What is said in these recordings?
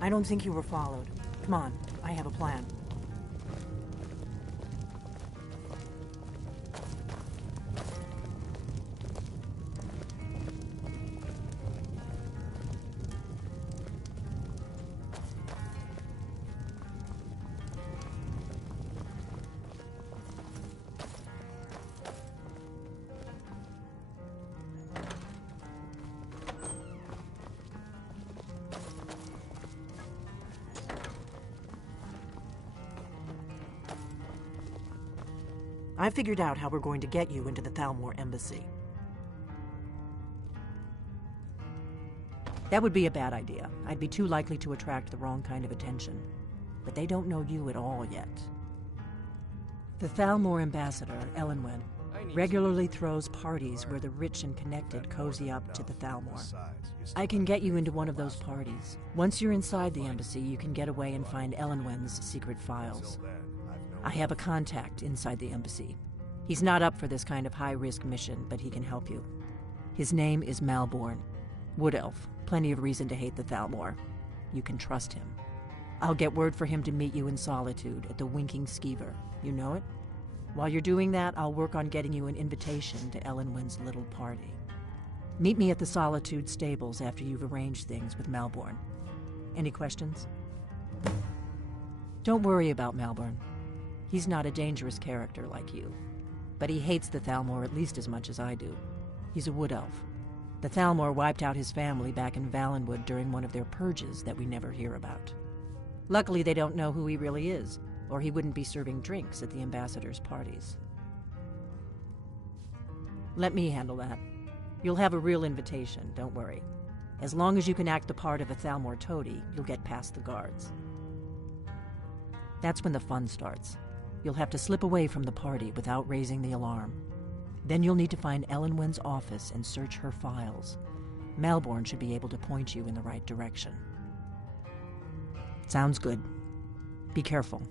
I don't think you were followed. Come on, I have a plan. I figured out how we're going to get you into the Thalmor embassy. That would be a bad idea. I'd be too likely to attract the wrong kind of attention. But they don't know you at all yet. The Thalmor ambassador, Elenwen, regularly throws parties where the rich and connected cozy up to the Thalmor. I can get you into one of those parties. Once you're inside the embassy, you can get away and find Elenwen's secret files. I have a contact inside the embassy. He's not up for this kind of high-risk mission, but he can help you. His name is Malborn. Wood Elf. Plenty of reason to hate the Thalmor. You can trust him. I'll get word for him to meet you in Solitude at the Winking Skeever. You know it? While you're doing that, I'll work on getting you an invitation to Elenwen's little party. Meet me at the Solitude stables after you've arranged things with Malborn. Any questions? Don't worry about Malborn. He's not a dangerous character like you. But he hates the Thalmor at least as much as I do. He's a wood elf. The Thalmor wiped out his family back in Valenwood during one of their purges that we never hear about. Luckily, they don't know who he really is, or he wouldn't be serving drinks at the ambassador's parties. Let me handle that. You'll have a real invitation, don't worry. As long as you can act the part of a Thalmor toady, you'll get past the guards. That's when the fun starts. You'll have to slip away from the party without raising the alarm. Then you'll need to find Elenwen's office and search her files. Malborn should be able to point you in the right direction. Sounds good. Be careful.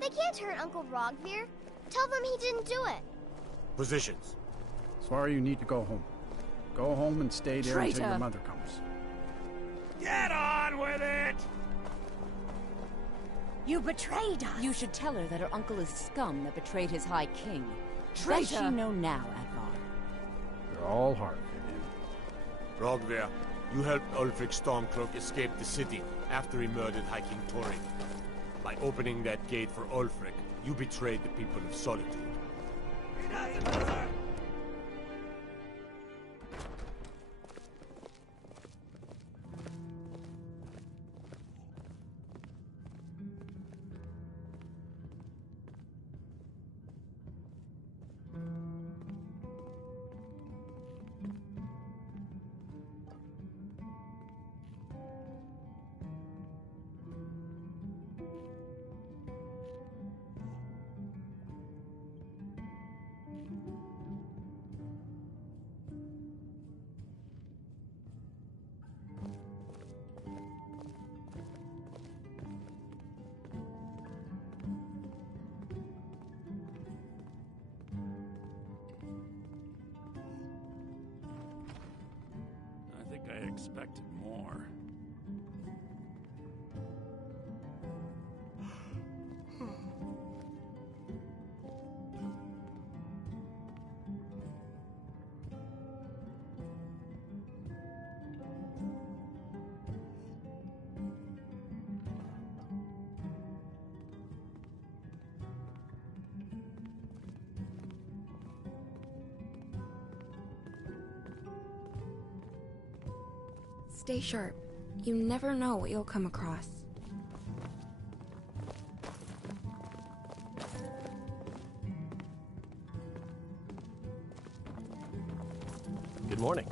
They can't hurt Uncle Rogvir. Tell them he didn't do it. Positions. Sorry, you need to go home. Go home and stay there until your mother comes. Get on with it! You betrayed us! You should tell her that her uncle is scum that betrayed his High King. Does she know now, Advar? You're all hard, Vivian. Rogvir, you helped Ulfric Stormcloak escape the city after he murdered High King Thorin. By opening that gate for Ulfric, you betrayed the people of Solitude. He doesn't deserve... I expected more. Stay sharp. You never know what you'll come across. Good morning.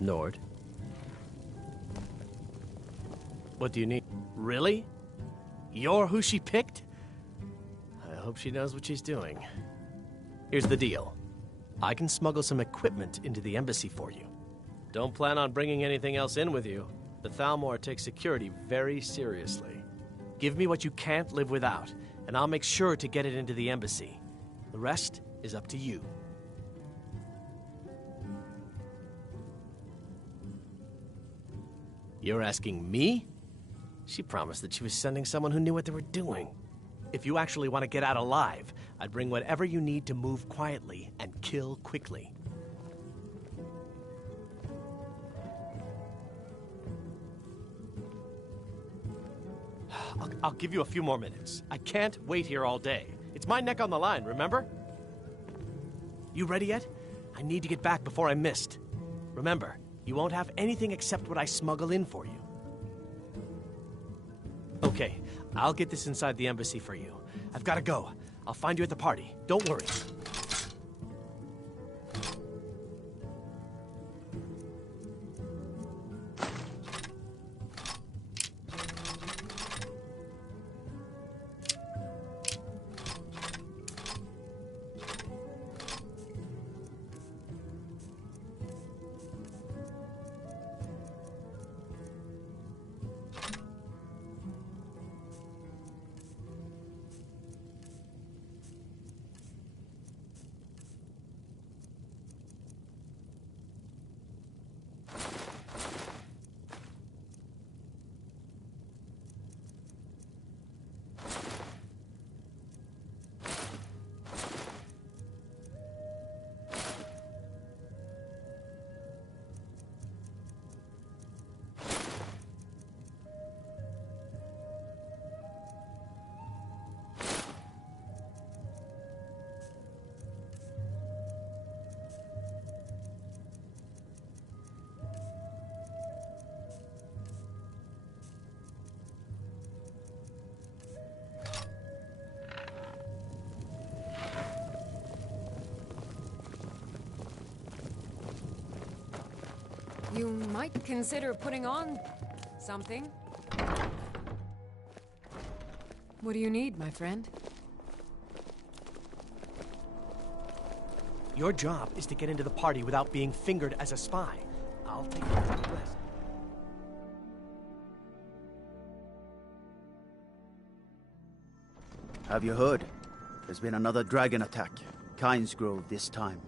Nord. What do you need? Really? You're who she picked? I hope she knows what she's doing. Here's the deal. I can smuggle some equipment into the embassy for you. Don't plan on bringing anything else in with you. The Thalmor takes security very seriously. Give me what you can't live without, and I'll make sure to get it into the embassy. The rest is up to you. You're asking me? She promised that she was sending someone who knew what they were doing. If you actually want to get out alive, I'd bring whatever you need to move quietly and kill quickly. I'll give you a few more minutes. I can't wait here all day. It's my neck on the line, remember? You ready yet? I need to get back before I'm missed. Remember, you won't have anything except what I smuggle in for you. Okay, I'll get this inside the embassy for you. I've got to go. I'll find you at the party. Don't worry. You might consider putting on something. What do you need, my friend? Your job is to get into the party without being fingered as a spy. I'll take care of the rest. Have you heard? There's been another dragon attack. Kynes Grove this time.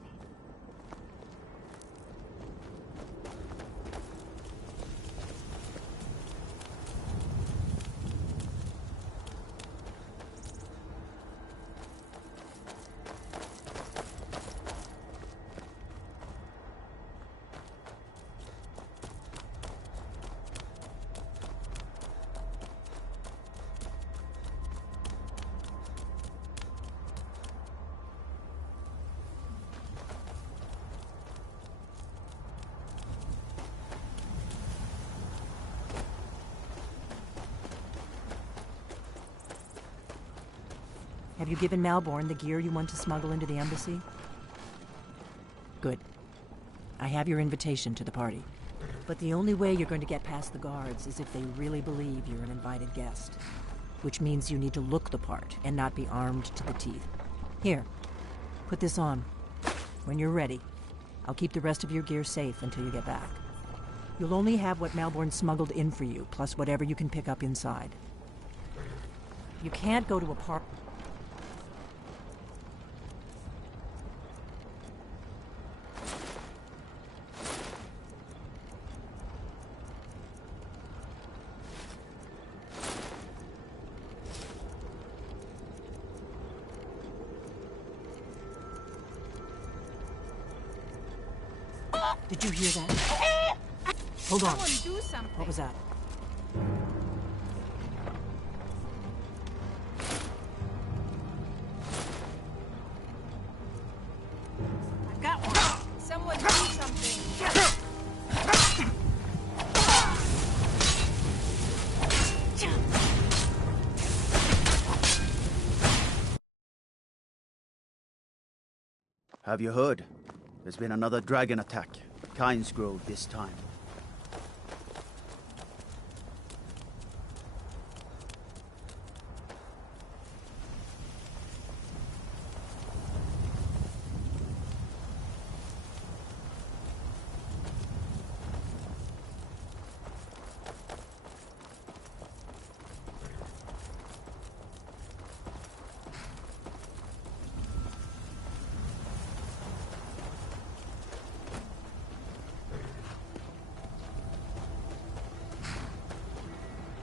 Have you given Malborn the gear you want to smuggle into the embassy? Good. I have your invitation to the party. But the only way you're going to get past the guards is if they really believe you're an invited guest. Which means you need to look the part and not be armed to the teeth. Here, put this on. When you're ready, I'll keep the rest of your gear safe until you get back. You'll only have what Malborn smuggled in for you, plus whatever you can pick up inside. You can't go to a park. Did you hear that? Hold on. Someone do something. What was that? I've got one. Someone do something. Have you heard? There's been another dragon attack. Kynes Grove this time.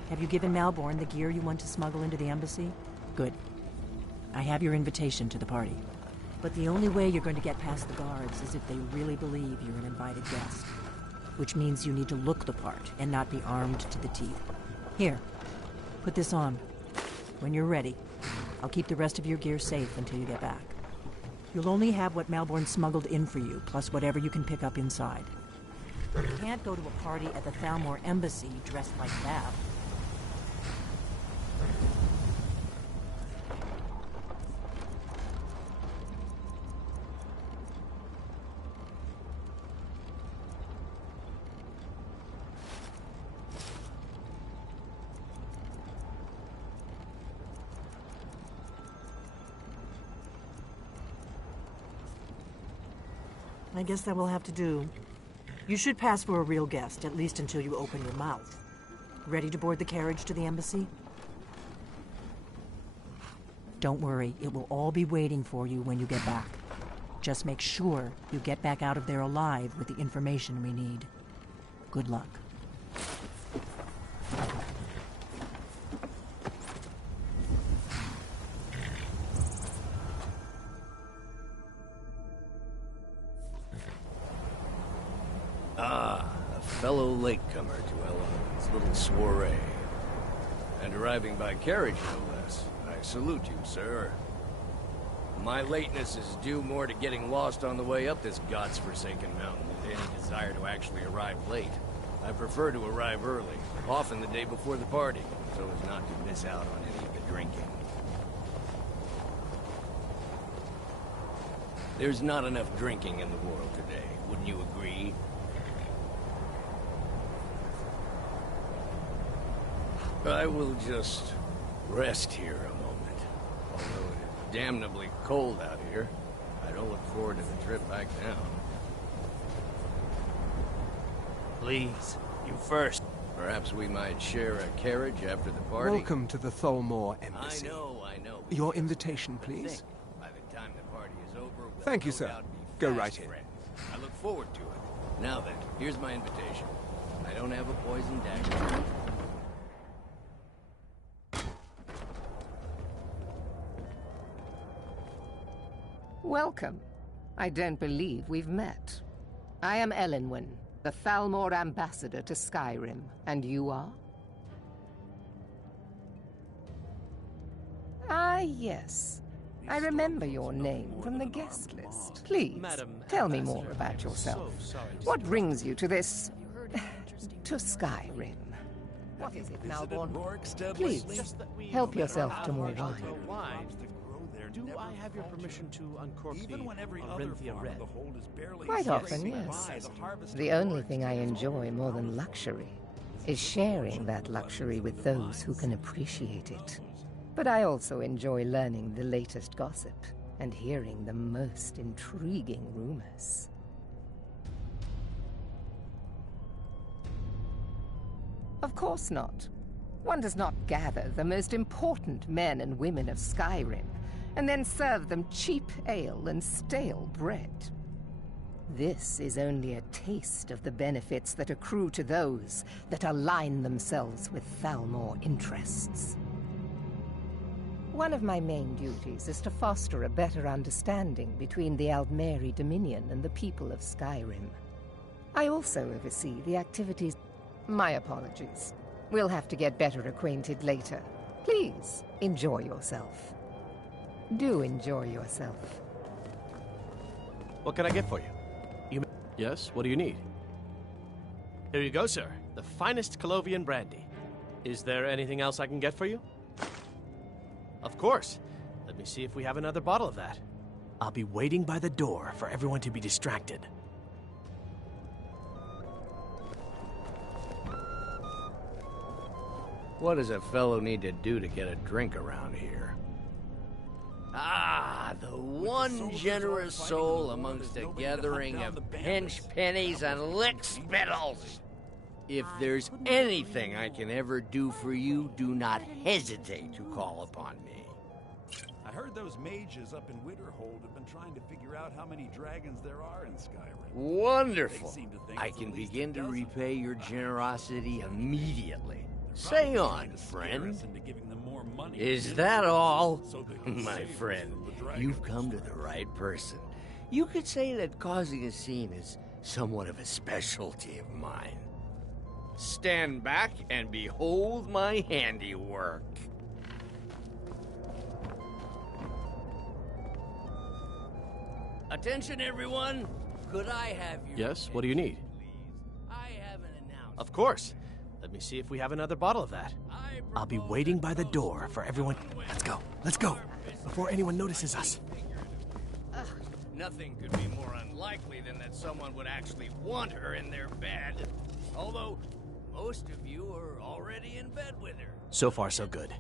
Have you given Malborn the gear you want to smuggle into the embassy? Good. I have your invitation to the party. But the only way you're going to get past the guards is if they really believe you're an invited guest. Which means you need to look the part and not be armed to the teeth. Here, put this on. When you're ready, I'll keep the rest of your gear safe until you get back. You'll only have what Malborn smuggled in for you, plus whatever you can pick up inside. You can't go to a party at the Thalmor embassy dressed like that. I guess that will have to do. You should pass for a real guest, at least until you open your mouth. Ready to board the carriage to the embassy? Don't worry, it will all be waiting for you when you get back. Just make sure you get back out of there alive with the information we need. Good luck. Fellow latecomer to Ellen's little soiree. And arriving by carriage, no less. I salute you, sir. My lateness is due more to getting lost on the way up this god's-forsaken mountain than any desire to actually arrive late. I prefer to arrive early, often the day before the party, so as not to miss out on any of the drinking. There's not enough drinking in the world today, wouldn't you agree? I will just rest here a moment. Although it is damnably cold out here, I don't look forward to the trip back down. Please, you first. Perhaps we might share a carriage after the party? Welcome to the Thalmor Embassy. I know. Your invitation, please. By the time the party is over, we'll Thank you, sir. Go right in. Friends. I look forward to it. Now then, here's my invitation. I don't have a poison dagger. Welcome. I don't believe we've met. I am Elenwen, the Thalmor ambassador to Skyrim, and you are? Ah, yes. I remember your name from the guest list. Please, tell me more about yourself. What brings you to this... to Skyrim? What is it, Malborn? Please, help yourself to more wine. Do I have your permission to uncork the Orinthia Red? Quite often, yes. The only thing I enjoy more than luxury is sharing that luxury with those who can appreciate it. But I also enjoy learning the latest gossip and hearing the most intriguing rumors. Of course not. One does not gather the most important men and women of Skyrim and then serve them cheap ale and stale bread. This is only a taste of the benefits that accrue to those that align themselves with Thalmor interests. One of my main duties is to foster a better understanding between the Aldmeri Dominion and the people of Skyrim. I also oversee the activities... My apologies. We'll have to get better acquainted later. Please, enjoy yourself. Do enjoy yourself. What can I get for you? Yes, what do you need? Here you go, sir. The finest Colovian brandy. Is there anything else I can get for you? Of course. Let me see if we have another bottle of that. I'll be waiting by the door for everyone to be distracted. What does a fellow need to do to get a drink around here? Ah, the one generous soul amongst a gathering of pinch pennies and lick spittles. If there's anything I can ever do for you, do not hesitate to call upon me. I heard those mages up in Winterhold have been trying to figure out how many dragons there are in Skyrim. Wonderful. I can begin to repay your generosity immediately. Say on, friend. Is that all? My friend, you've come to the right person. You could say that causing a scene is somewhat of a specialty of mine. Stand back and behold my handiwork. Attention, everyone. Could I have your Yes, what do you need? I have an announcement. Of course. Let me see if we have another bottle of that. I'll be waiting by the door for everyone. Let's go, before anyone notices us. Nothing could be more unlikely than that someone would actually want her in their bed. Although, most of you are already in bed with her. So far, so good.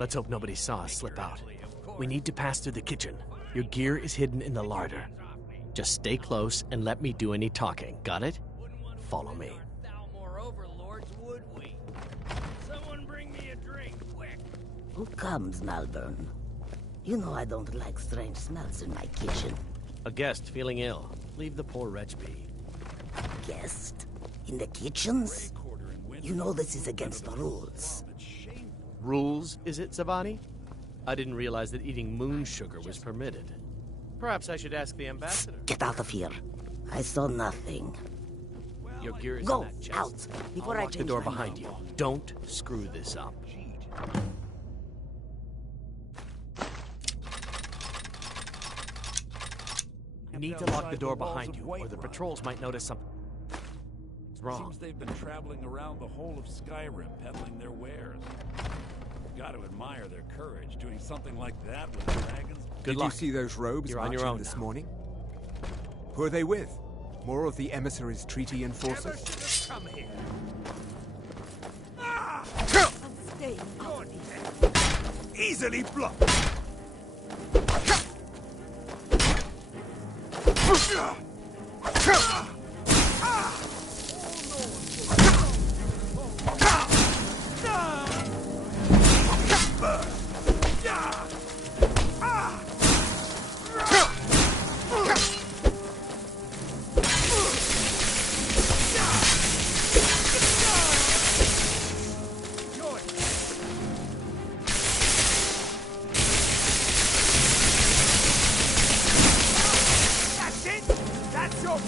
Let's hope nobody saw us slip out. We need to pass through the kitchen. Your gear is hidden in the larder. Just stay close and let me do any talking. Got it? Follow me. Who comes, Malvern? You know I don't like strange smells in my kitchen. A guest feeling ill. Leave the poor wretch be. Guest? In the kitchens? You know this is against the rules. Rules, is it, Zavani? I didn't realize that eating moon sugar was permitted. Perhaps I should ask the ambassador. Get out of here. I saw nothing. Your gear is Go in that chest. out before I'll I lock the change door my behind mind. you. Don't screw this up. You need to lock the door behind you, or the patrols might notice something. It's wrong. Seems they've been traveling around the whole of Skyrim, peddling their wares. Got to admire their courage, doing something like that with dragons. Did you see those robes You're on marching your own this now. morning? Who are they with? More of the emissaries' treaty enforcers? Come here. Stay out. Easily blocked. That's it! That's your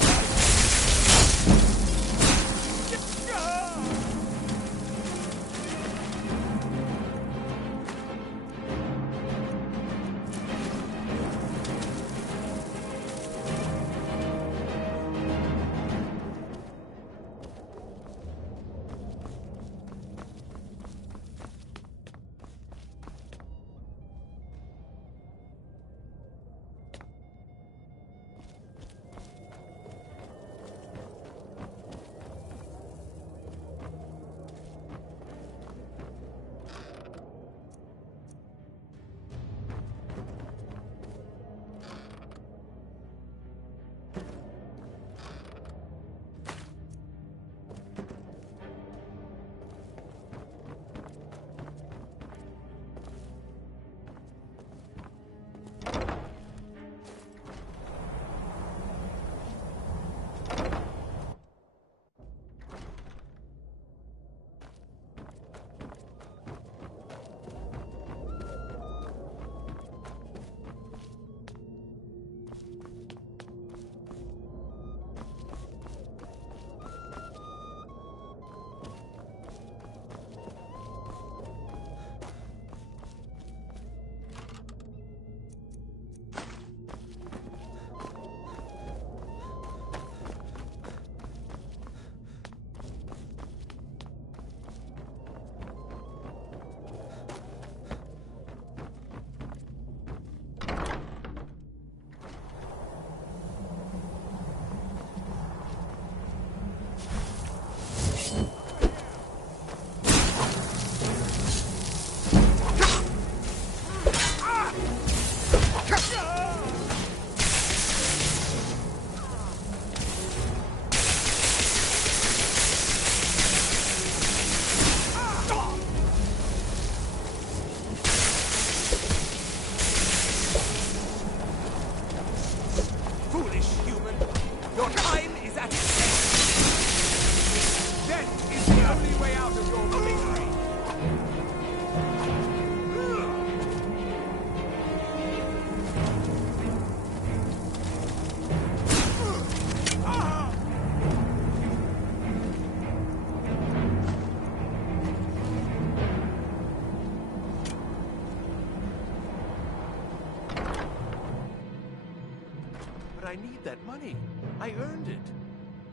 But I need that money. I earned it.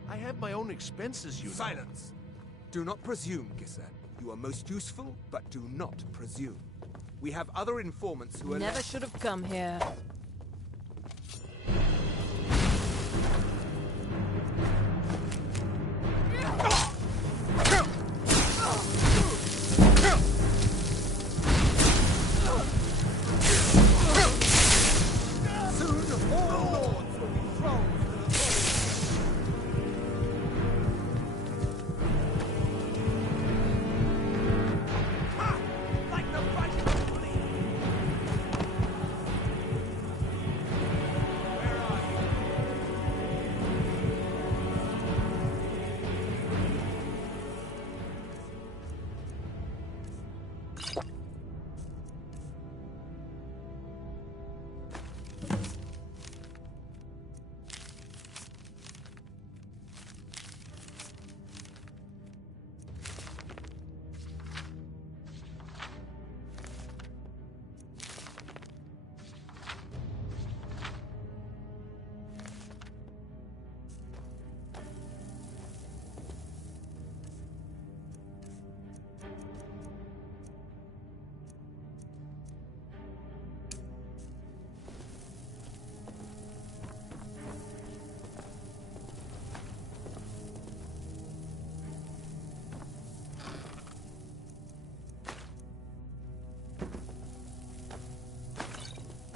I have my own expenses, you know. Silence! Do not presume, Gisser. You are most useful, but do not presume. We have other informants who are Never should have come here.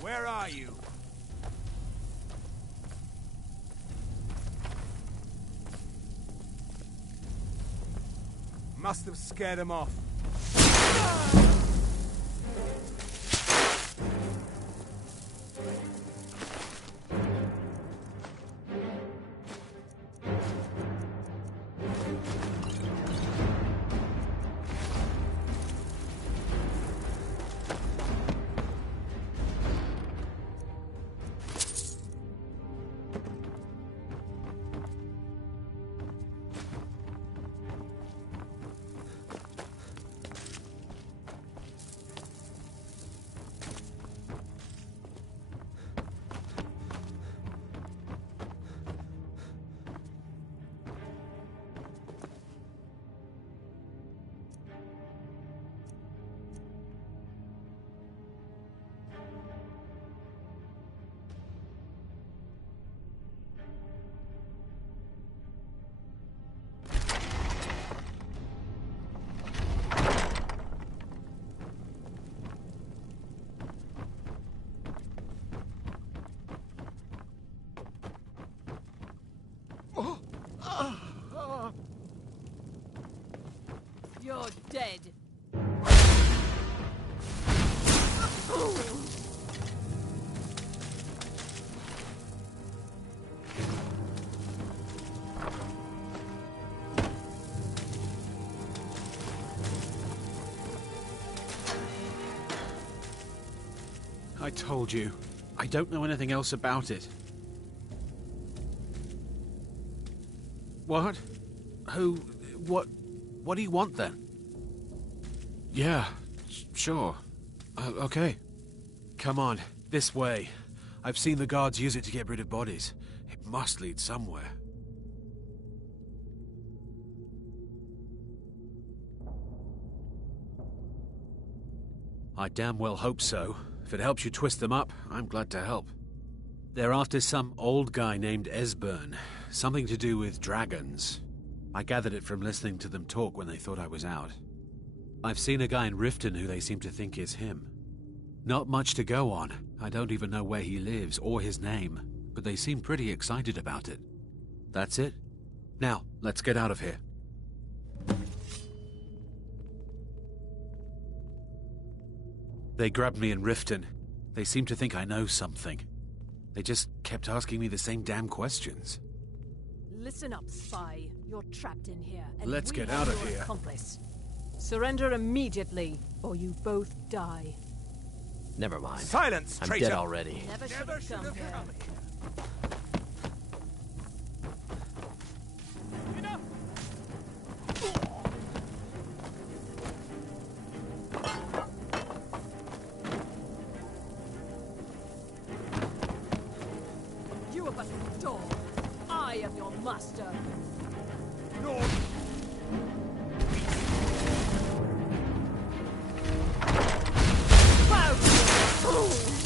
Where are you? Must have scared him off. You're dead. I told you. I don't know anything else about it. What? Who? What do you want then? Yeah, sure. Okay. Come on, this way. I've seen the guards use it to get rid of bodies. It must lead somewhere. I damn well hope so. If it helps you twist them up, I'm glad to help. They're after some old guy named Esbern. Something to do with dragons. I gathered it from listening to them talk when they thought I was out. I've seen a guy in Riften who they seem to think is him. Not much to go on. I don't even know where he lives or his name, but they seem pretty excited about it. That's it. Now, let's get out of here. They grabbed me in Riften. They seem to think I know something. They just kept asking me the same damn questions. Listen up, spy. You're trapped in here. And Let's we get have out of your here. Accomplice. Surrender immediately, or you both die. Never mind. Silence, I'm traitor! dead already. Never should have come here. You are but a dog. I am your master. No! Bow to your fool!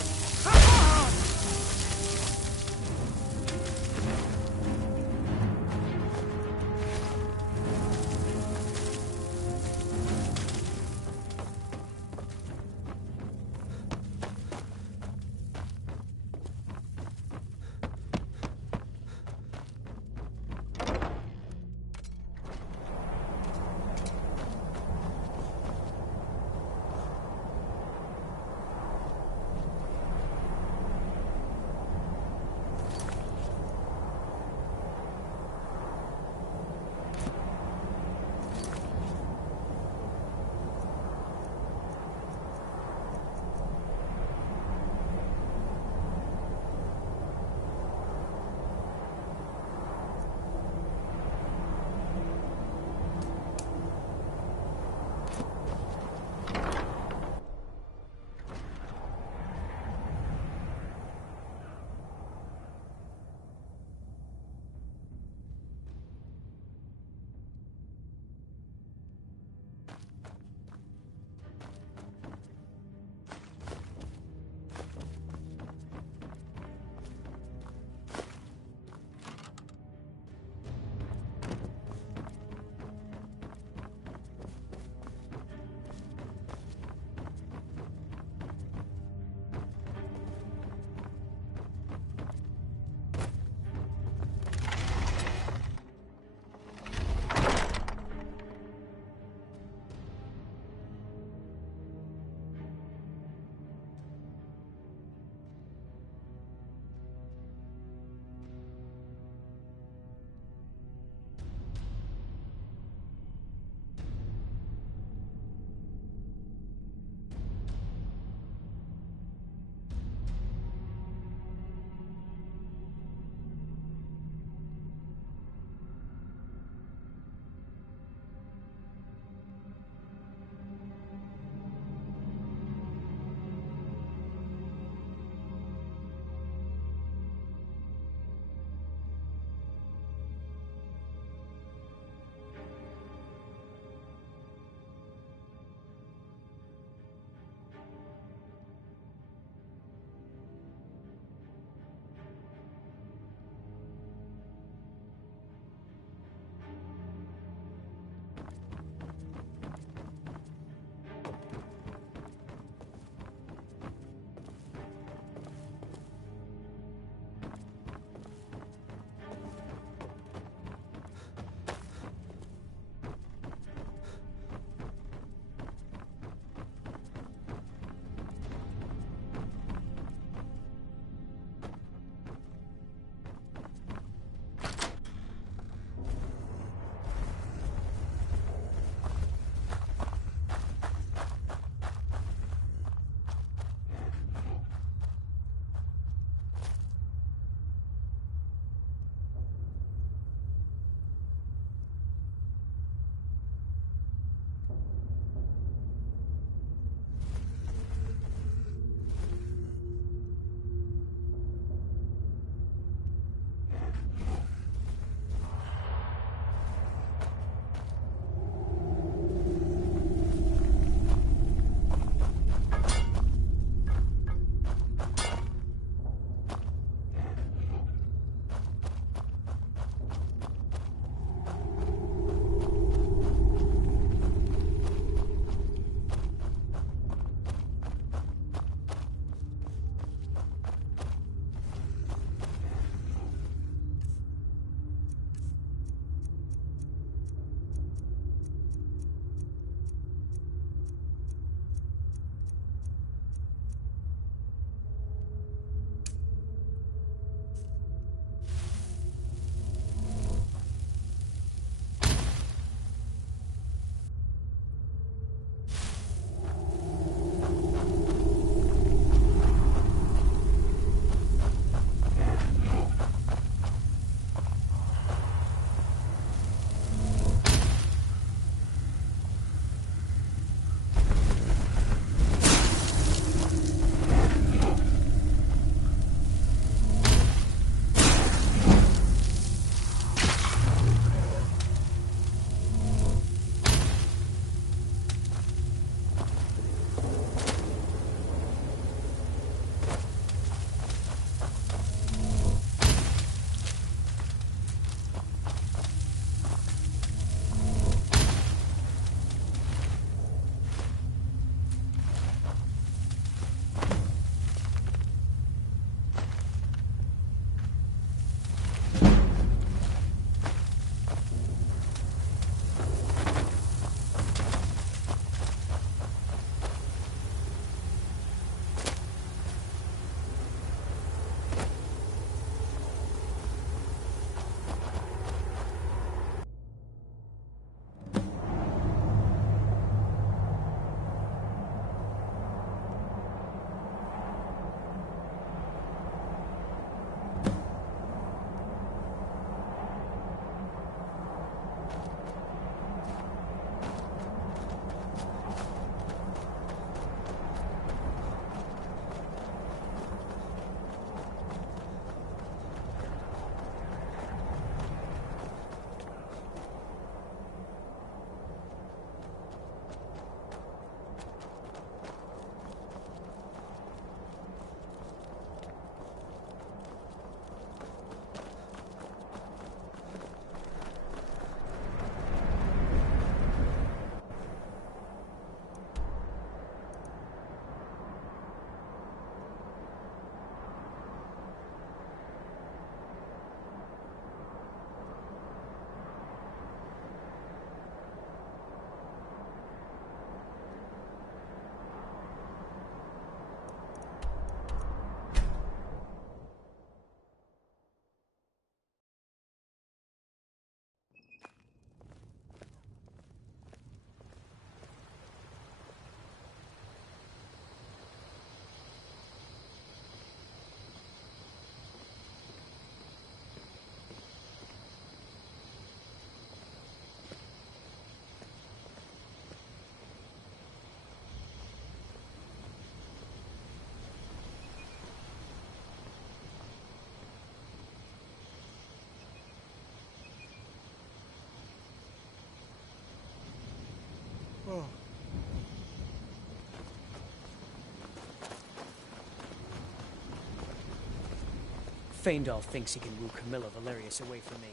Feindal thinks he can woo Camilla Valerius away from me.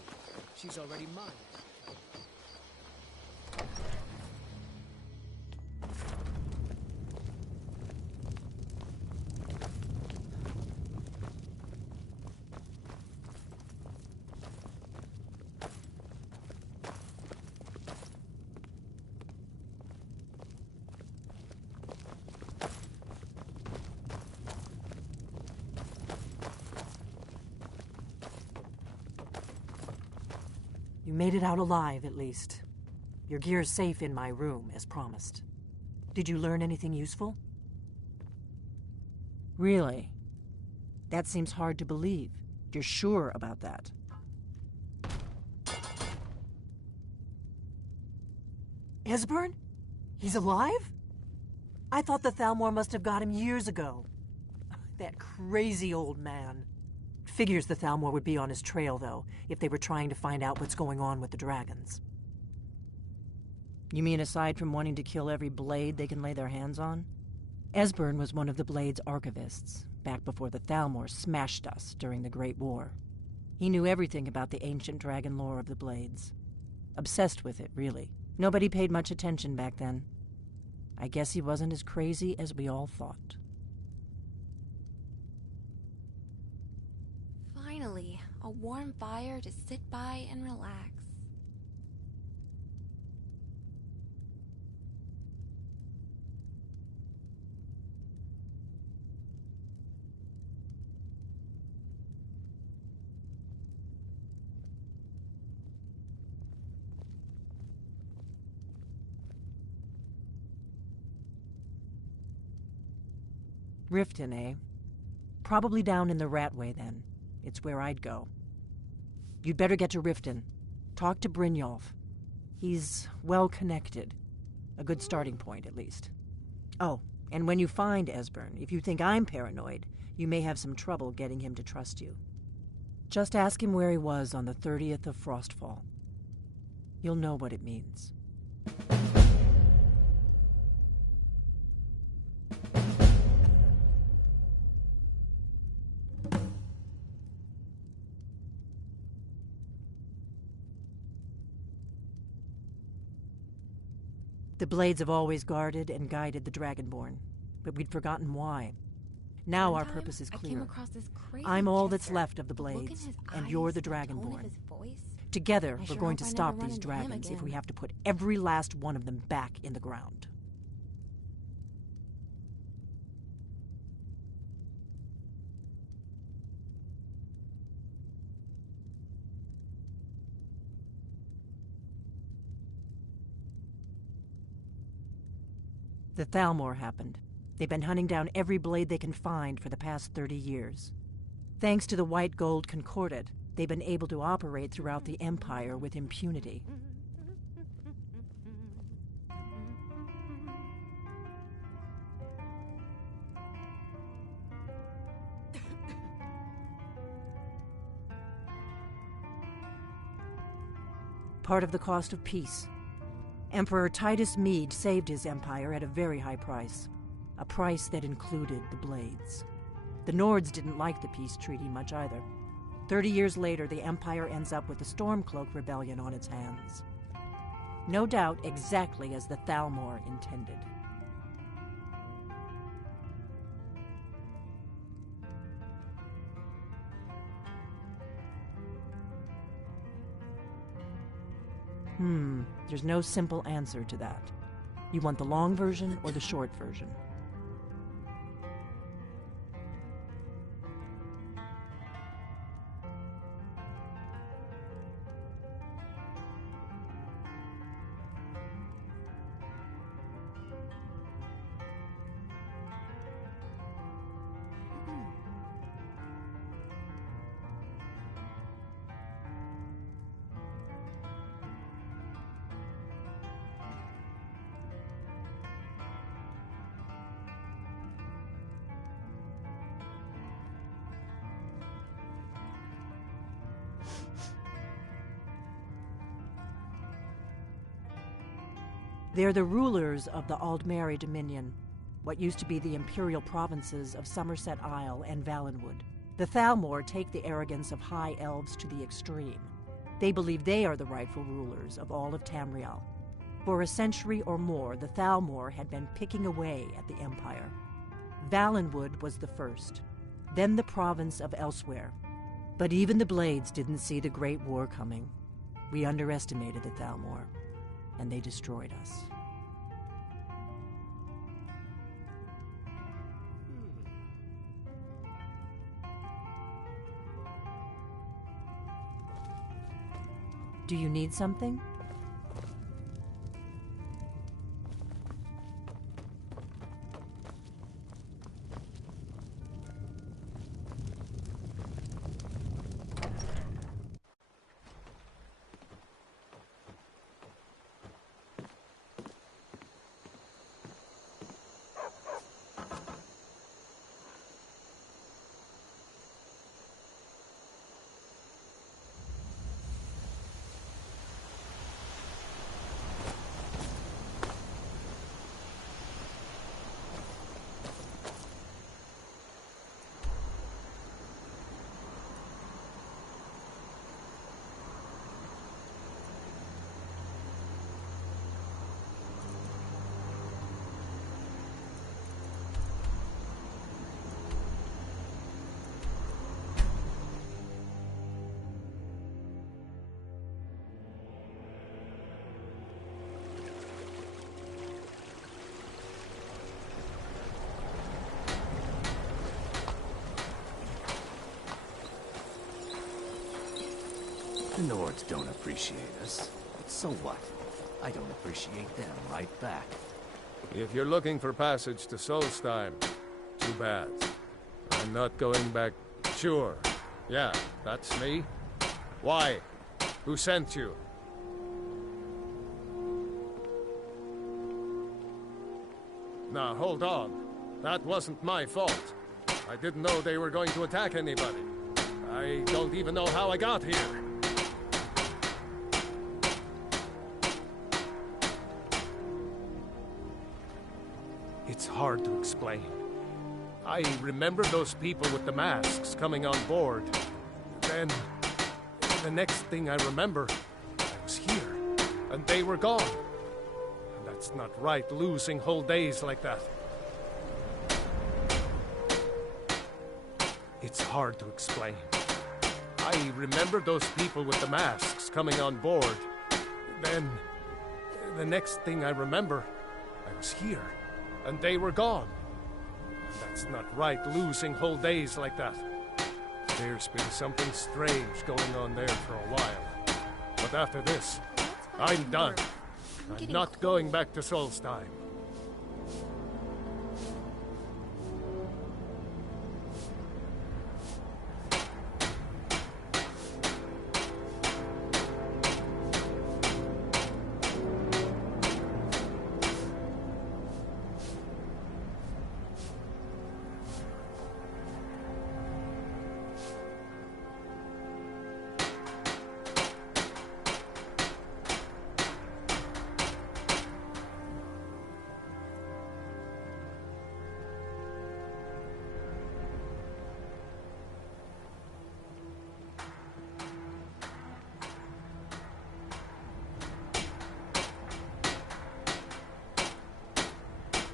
She's already mine. You made it out alive, at least. Your gear's safe in my room, as promised. Did you learn anything useful? Really? That seems hard to believe. You're sure about that? Esbern? He's alive? I thought the Thalmor must have got him years ago. That crazy old man. Figures the Thalmor would be on his trail, though, if they were trying to find out what's going on with the dragons. You mean aside from wanting to kill every blade they can lay their hands on? Esbern was one of the Blade's archivists, back before the Thalmor smashed us during the Great War. He knew everything about the ancient dragon lore of the Blades. Obsessed with it, really. Nobody paid much attention back then. I guess he wasn't as crazy as we all thought. Finally, a warm fire to sit by and relax. Riften, eh? Probably down in the Ratway, then. It's where I'd go. You'd better get to Riften. Talk to Brynjolf. He's well-connected. A good starting point, at least. Oh, and when you find Esbern, if you think I'm paranoid, you may have some trouble getting him to trust you. Just ask him where he was on the 30th of Frostfall. You'll know what it means. The Blades have always guarded and guided the Dragonborn, but we'd forgotten why. Now our purpose is clear. I'm all that's left of the Blades, and you're the Dragonborn. Together, we're going to stop these dragons if we have to put every last one of them back in the ground. The Thalmor happened. They've been hunting down every blade they can find for the past 30 years. Thanks to the White Gold Concordat, they've been able to operate throughout the Empire with impunity. Part of the cost of peace. Emperor Titus Mede saved his empire at a very high price. A price that included the Blades. The Nords didn't like the peace treaty much either. 30 years later, the Empire ends up with the Stormcloak Rebellion on its hands. No doubt exactly as the Thalmor intended. There's no simple answer to that. You want the long version or the short version? They're the rulers of the Aldmeri Dominion, what used to be the imperial provinces of Somerset Isle and Valenwood. The Thalmor take the arrogance of high elves to the extreme. They believe they are the rightful rulers of all of Tamriel. For a century or more, the Thalmor had been picking away at the Empire. Valenwood was the first, then the province of Elsewhere. But even the Blades didn't see the Great War coming. We underestimated the Thalmor, and they destroyed us. Do you need something? The Nords don't appreciate us. So what? I don't appreciate them right back. If you're looking for passage to Solstheim, too bad. I'm not going back. Sure. Yeah, that's me. Why? Who sent you? Now, hold on. That wasn't my fault. I didn't know they were going to attack anybody. I don't even know how I got here. It's hard to explain. I remember those people with the masks coming on board. Then, the next thing I remember, I was here, and they were gone. And that's not right, losing whole days like that. It's hard to explain. I remember those people with the masks coming on board. Then, the next thing I remember, I was here, and they were gone. And that's not right, losing whole days like that. There's been something strange going on there for a while. But after this, I'm done. I'm not going back to Solstheim.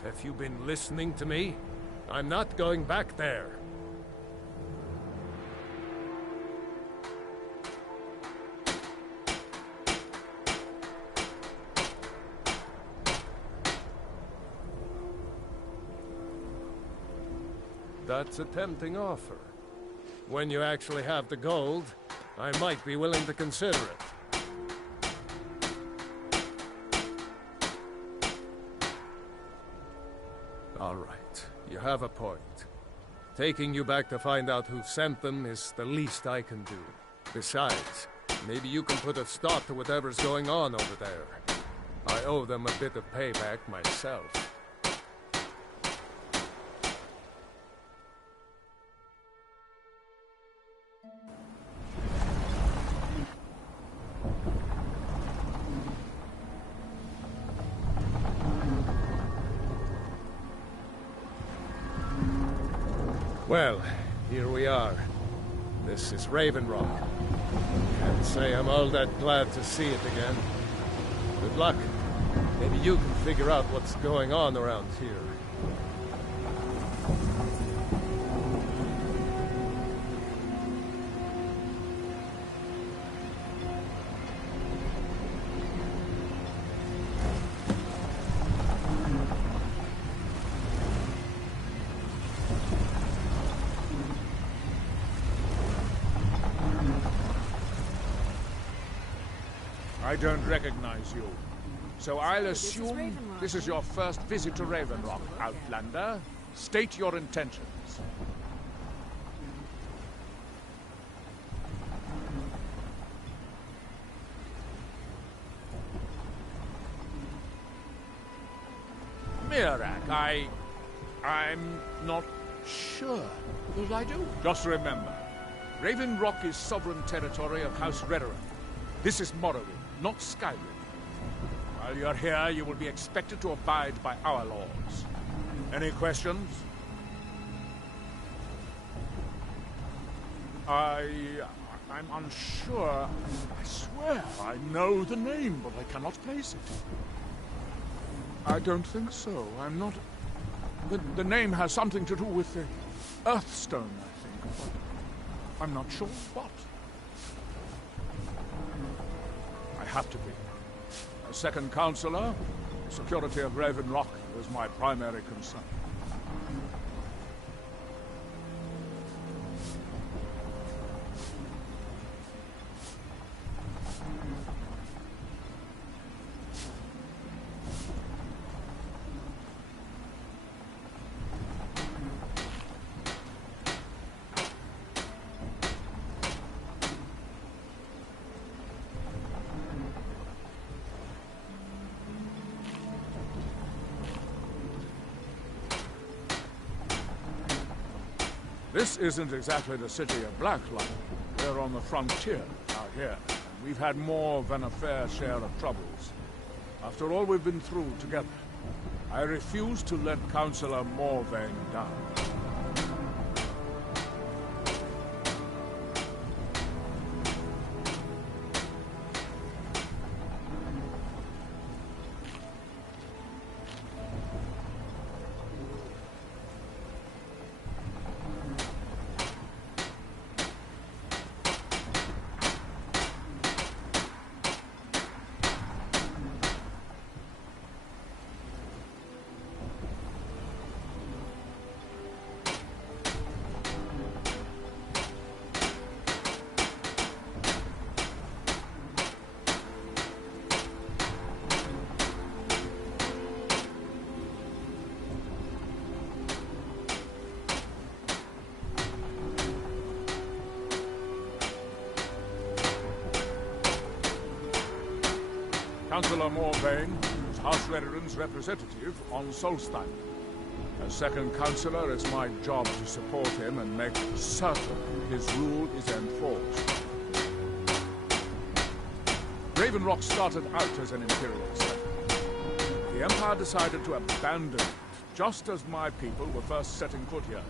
Have you been listening to me? I'm not going back there. That's a tempting offer. When you actually have the gold, I might be willing to consider it. All right, you have a point. Taking you back to find out who sent them is the least I can do. Besides, maybe you can put a stop to whatever's going on over there. I owe them a bit of payback myself. Well, here we are. This is Raven Rock. Can't say I'm all that glad to see it again. Good luck. Maybe you can figure out what's going on around here. I don't recognize you. So I'll assume this is your first visit to Raven Rock, Outlander. State your intentions. Mirak, I'm not sure. What I do? Just remember, Raven Rock is sovereign territory of House Redoran. This is Morrowind, not Skyrim. While you're here, you will be expected to abide by our laws. Any questions? I'm unsure. I swear I know the name, but I cannot place it. I don't think so. I'm not... The name has something to do with the Earthstone, I think, but I'm not sure what. I have to be. As second counselor, the security of Raven Rock is my primary concern. This isn't exactly the city of Blacklight. We're on the frontier out here, and we've had more than a fair share of troubles. After all we've been through together, I refuse to let Councillor Morvain down. Councillor Morvain is House Redoran's representative on Solstein. As second councillor, it's my job to support him and make certain his rule is enforced. Raven Rock started out as an imperial settlement. The Empire decided to abandon it, just as my people were first setting foot here.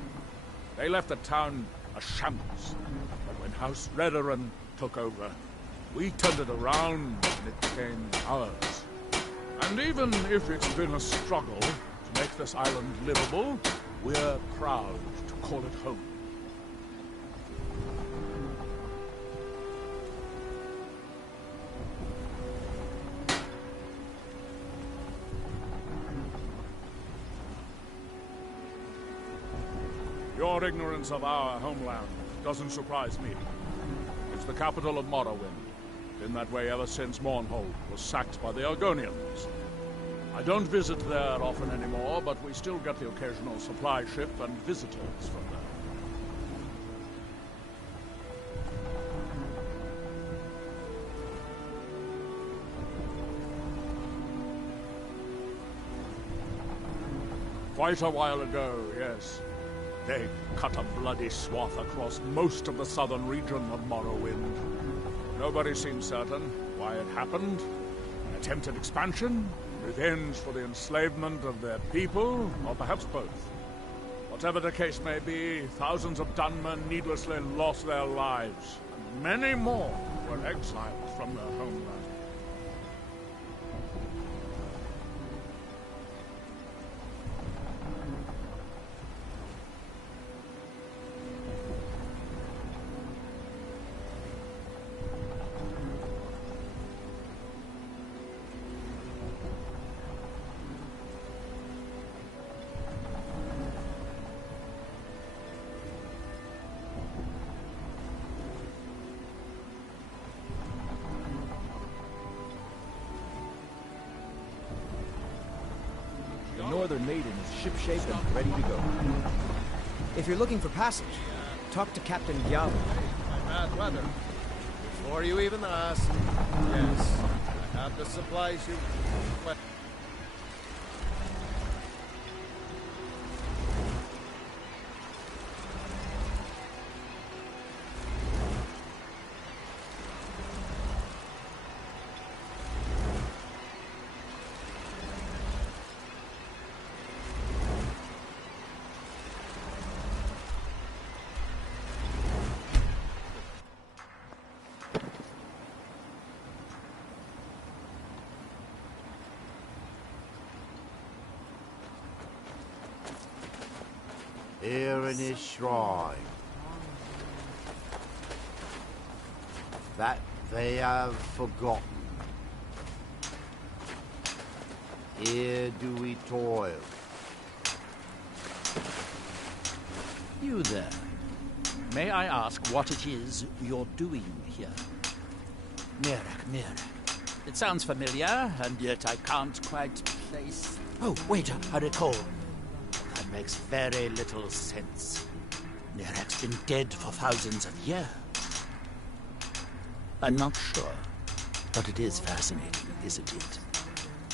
They left the town a shambles, but when House Redoran took over, we turned it around and it became ours. And even if it's been a struggle to make this island livable, we're proud to call it home. Your ignorance of our homeland doesn't surprise me. It's the capital of Morrowind. Been that way ever since Mournhold was sacked by the Argonians. I don't visit there often anymore, but we still get the occasional supply ship and visitors from there. Quite a while ago, yes. They cut a bloody swath across most of the southern region of Morrowind. Nobody seems certain why it happened. An attempted expansion? Revenge for the enslavement of their people? Or perhaps both. Whatever the case may be, thousands of Dunmen needlessly lost their lives, and many more were exiled from their homeland. The Northern Maiden is shipshape and ready to go. If you're looking for passage, talk to Captain Gyalo. Bad weather. Before you even ask, yes, I have the supplies you... Here in his shrine, that they have forgotten. Here do we toil. You there. May I ask what it is you're doing here? Mirak. It sounds familiar, and yet I can't quite place... Oh, wait, I recall. That makes very little sense. Mirak's been dead for thousands of years. I'm not sure, but it is fascinating, isn't it?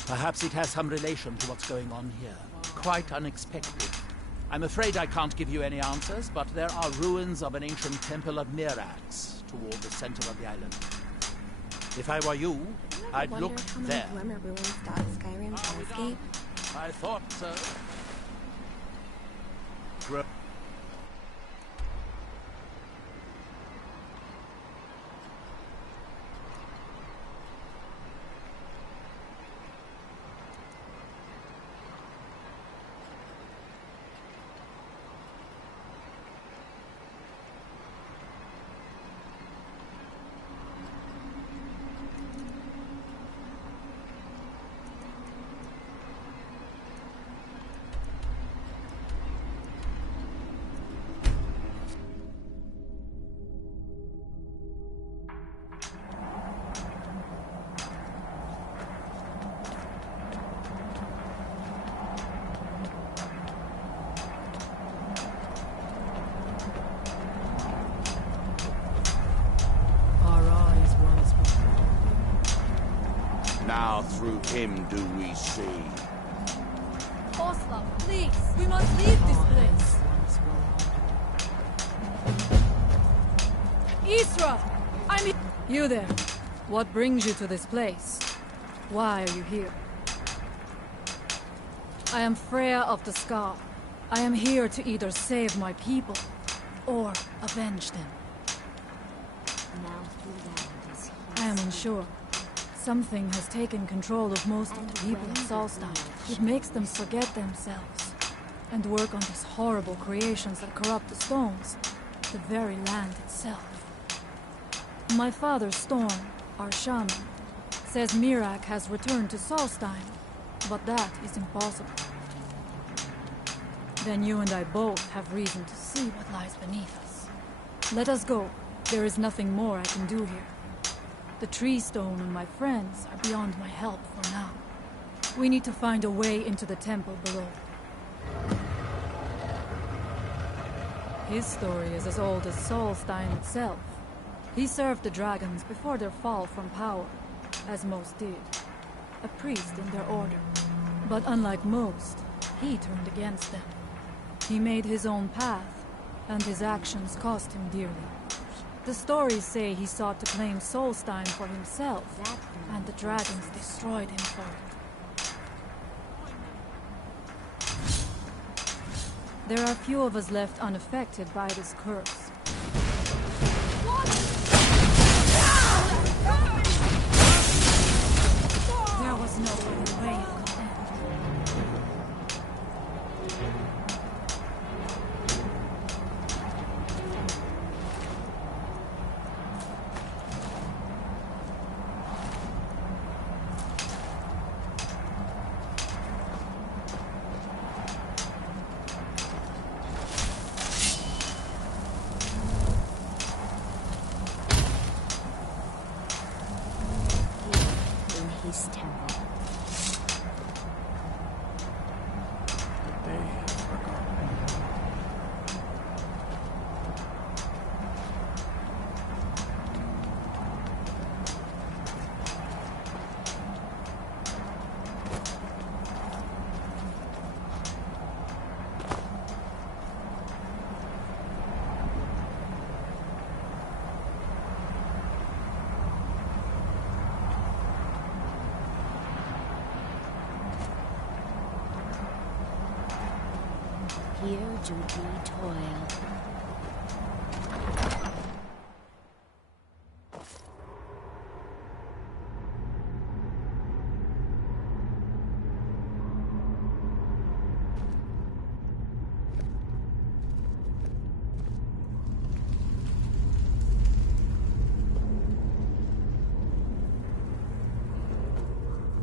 Perhaps it has some relation to what's going on here. Quite unexpected. I'm afraid I can't give you any answers, but there are ruins of an ancient temple of Mirax toward the center of the island. If I were you, I'd look there. Skyrim landscape. I thought so. Now through him do we see. Osla, please, we must leave this place. Isra, I'm You there. What brings you to this place? Why are you here? I am Freya of the Scar. I am here to either save my people or avenge them. I am unsure. Something has taken control of most of the people of Solstein. It makes them forget themselves and work on these horrible creations that corrupt the stones, the very land itself. My father, Storm, our shaman, says Mirak has returned to Solstein, but that is impossible. Then you and I both have reason to see what lies beneath us. Let us go. There is nothing more I can do here. The tree stone and my friends are beyond my help for now. We need to find a way into the temple below. His story is as old as Solstein itself. He served the dragons before their fall from power, as most did. A priest in their order. But unlike most, he turned against them. He made his own path, and his actions cost him dearly. The stories say he sought to claim Solstein for himself, and the dragons destroyed him for it. There are few of us left unaffected by this curse. There was no other way it could end. His temple. Here do we toil.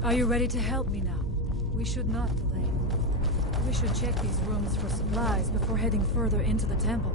Are you ready to help me now? We should not delay. We should check these rooms for supplies before heading further into the temple.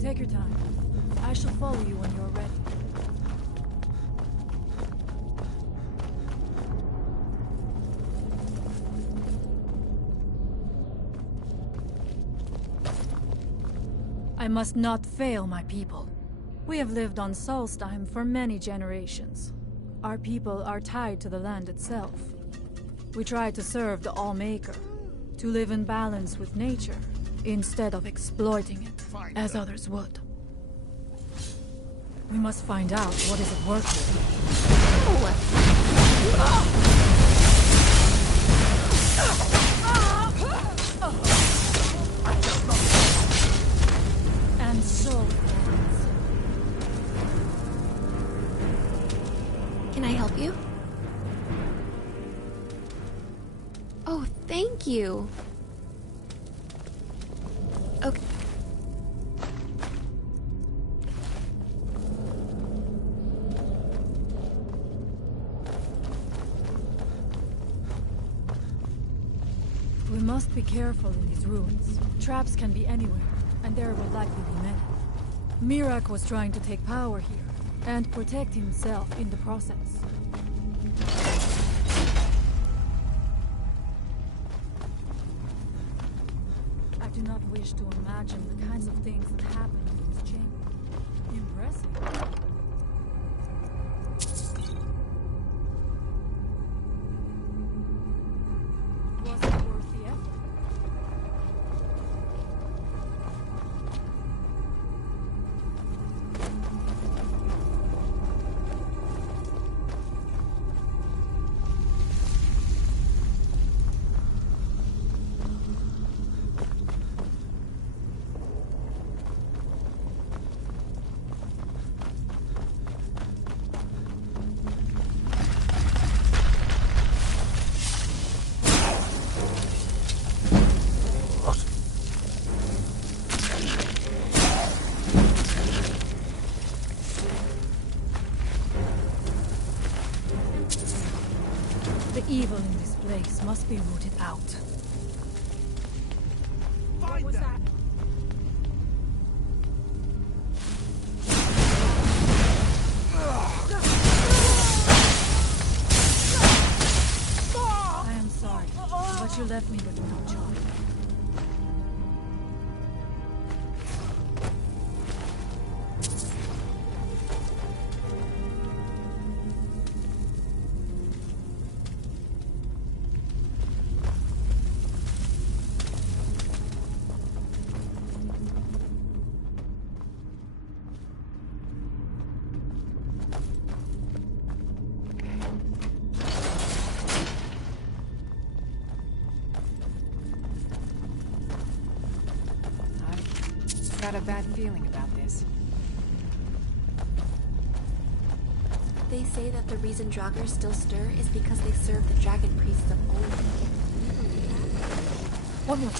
Take your time. I shall follow you when you're ready. I must not fail my people. We have lived on Solstheim for many generations. Our people are tied to the land itself. We try to serve the Allmaker, to live in balance with nature, instead of exploiting it, as others would. We must find out what is at work here. And so it ends. Can I help you? Oh, thank you. Okay. We must be careful in these ruins. Traps can be anywhere, and there will likely be many. Mirak was trying to take power here, and protect himself in the process. I do not wish to imagine the kinds of things that happen in this chamber. Impressive. Was it worth the effort? evil in this place must be rooted out. What was that? I am sorry, but you left me with no choice. Got a bad feeling about this. They say that the reason Draugrs still stir is because they serve the dragon priests of old. One more.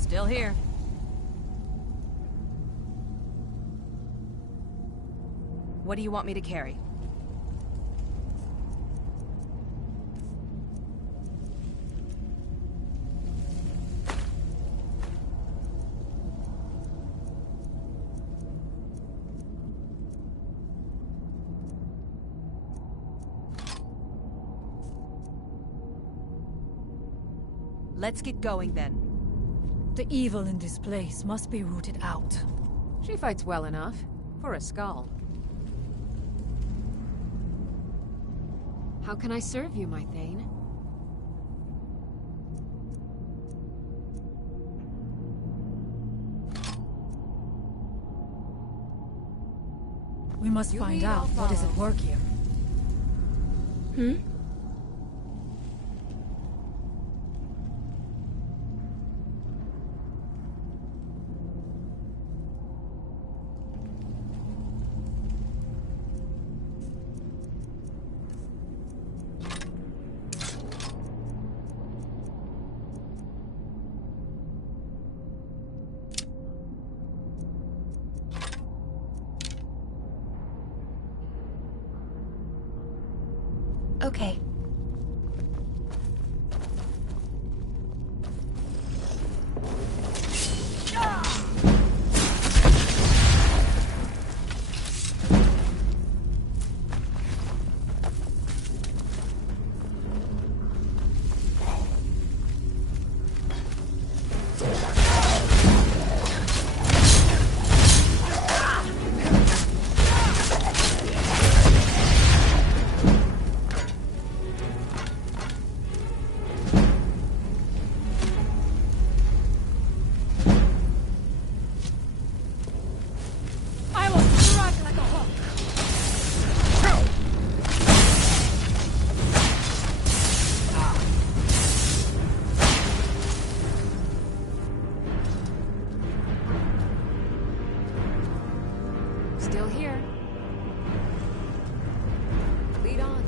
Still here. What do you want me to carry? Let's get going then. The evil in this place must be rooted out. She fights well enough, for a skull. How can I serve you, my Thane? We must find out what is at work here. Hmm? Okay. Still here. Lead on.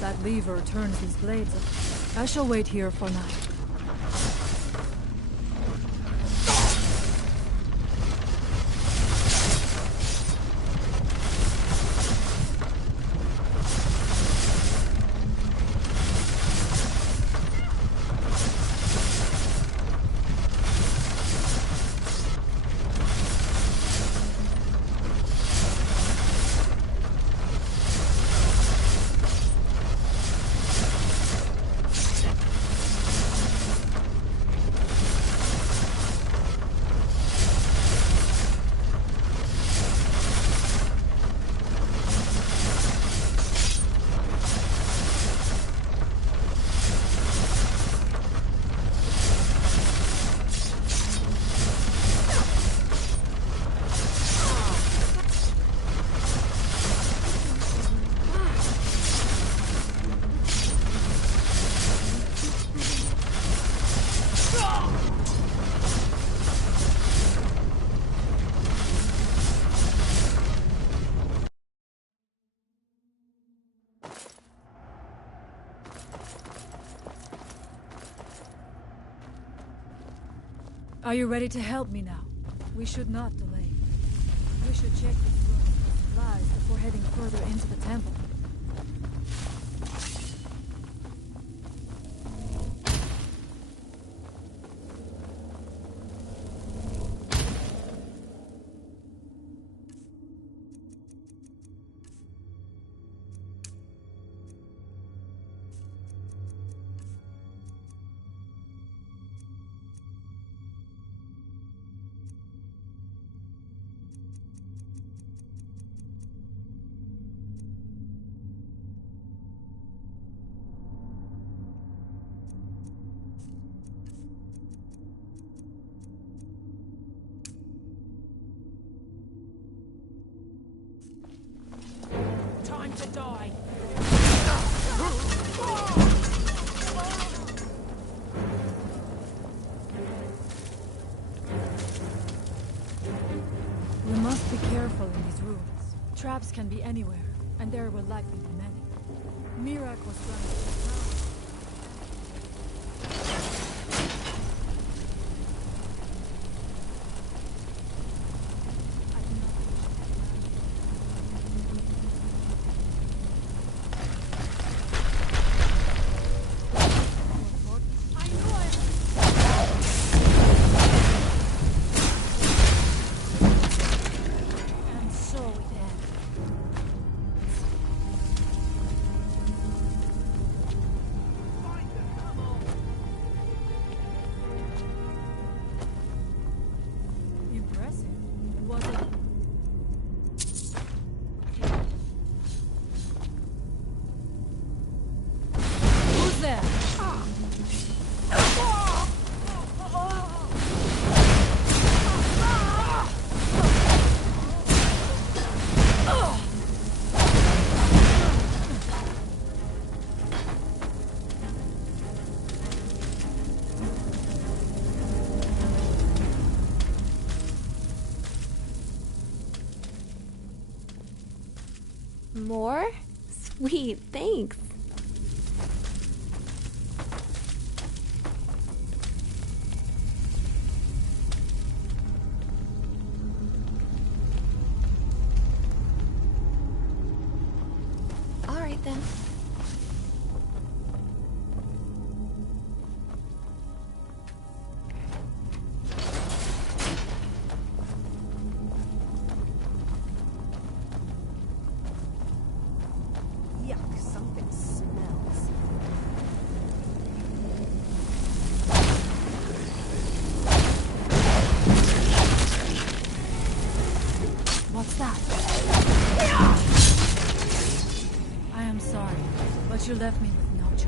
That lever turns these blades up. I shall wait here for now. Are you ready to help me now? We should not delay. We should check this room for supplies before heading further into the temple. Time to die. We must be careful in these rooms. Traps can be anywhere, and there will likely be many. Mirak was running through town. More? Sweet, thanks. All right then. What's that? I am sorry, but you left me with no choice.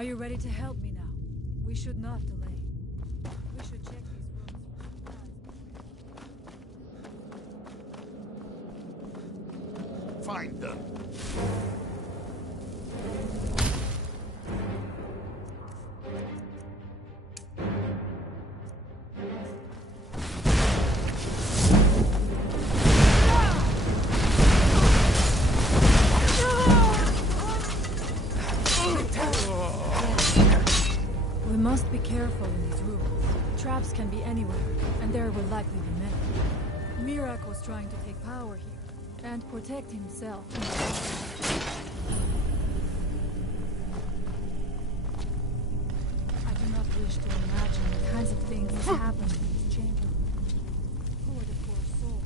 Are you ready to help me now? We should not delay. We should check these rooms. Find them. We must be careful in these rooms. Traps can be anywhere, and there will likely be many. Mirak was trying to take power here, and protect himself. I do not wish to imagine the kinds of things that happen in these chambers. Poor the poor soul.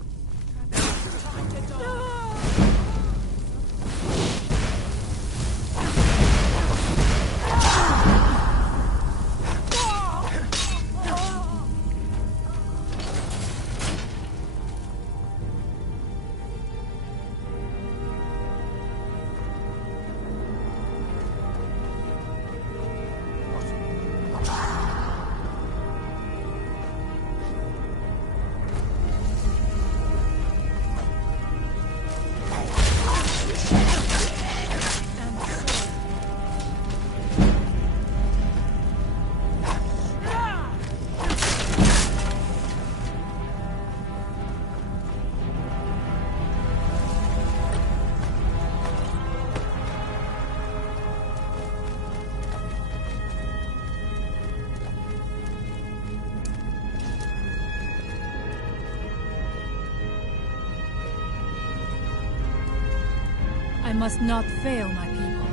I must not fail my people.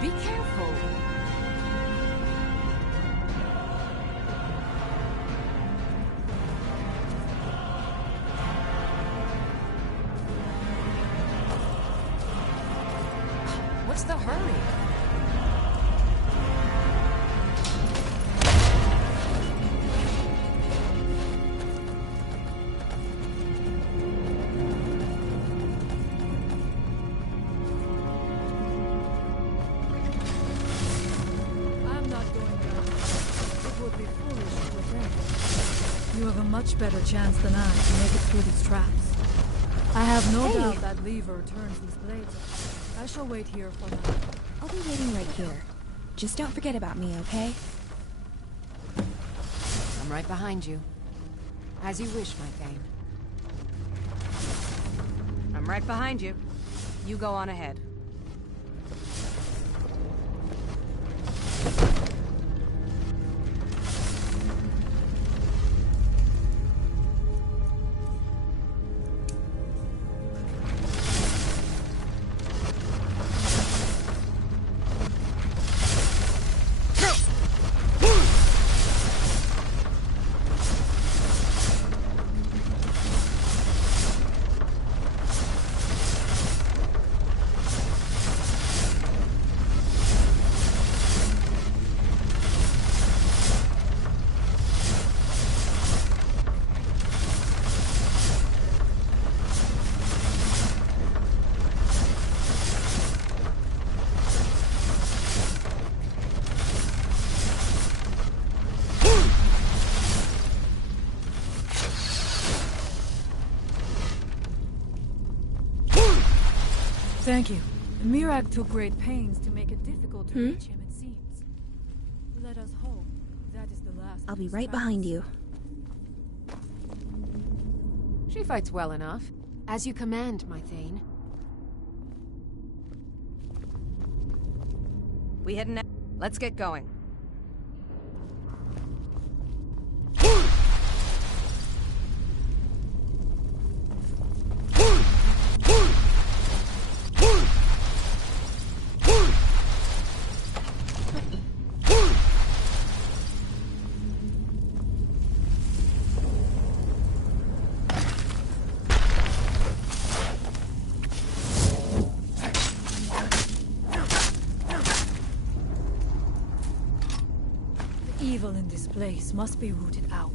Be careful. What's the hurry? You have a much better chance than I to make it through these traps. I have no doubt that lever turns these blades. I shall wait here for now. I'll be waiting right here. Just don't forget about me, okay? I'm right behind you. As you wish, my Thane. I'm right behind you. You go on ahead. Thank you. Mirak took great pains to make it difficult to reach him, it seems. us hope, that is the last. I'll be right behind you. She fights well enough. As you command, my Thane. We heading now? Let's get going. Evil in this place must be rooted out.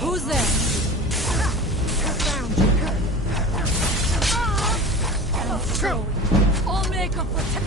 Who's there? Found you. And so, I'll make a protect.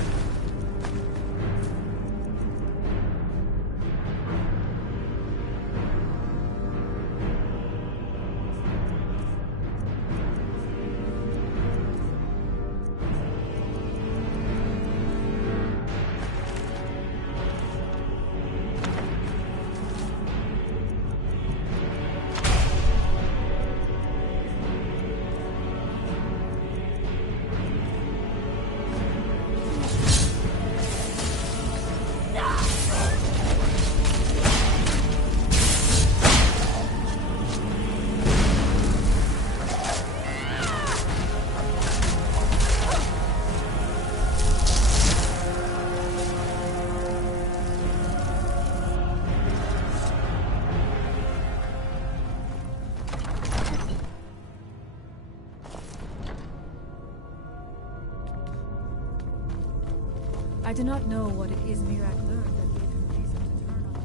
I do not know what it is Mirak learned that gave him reason to turn on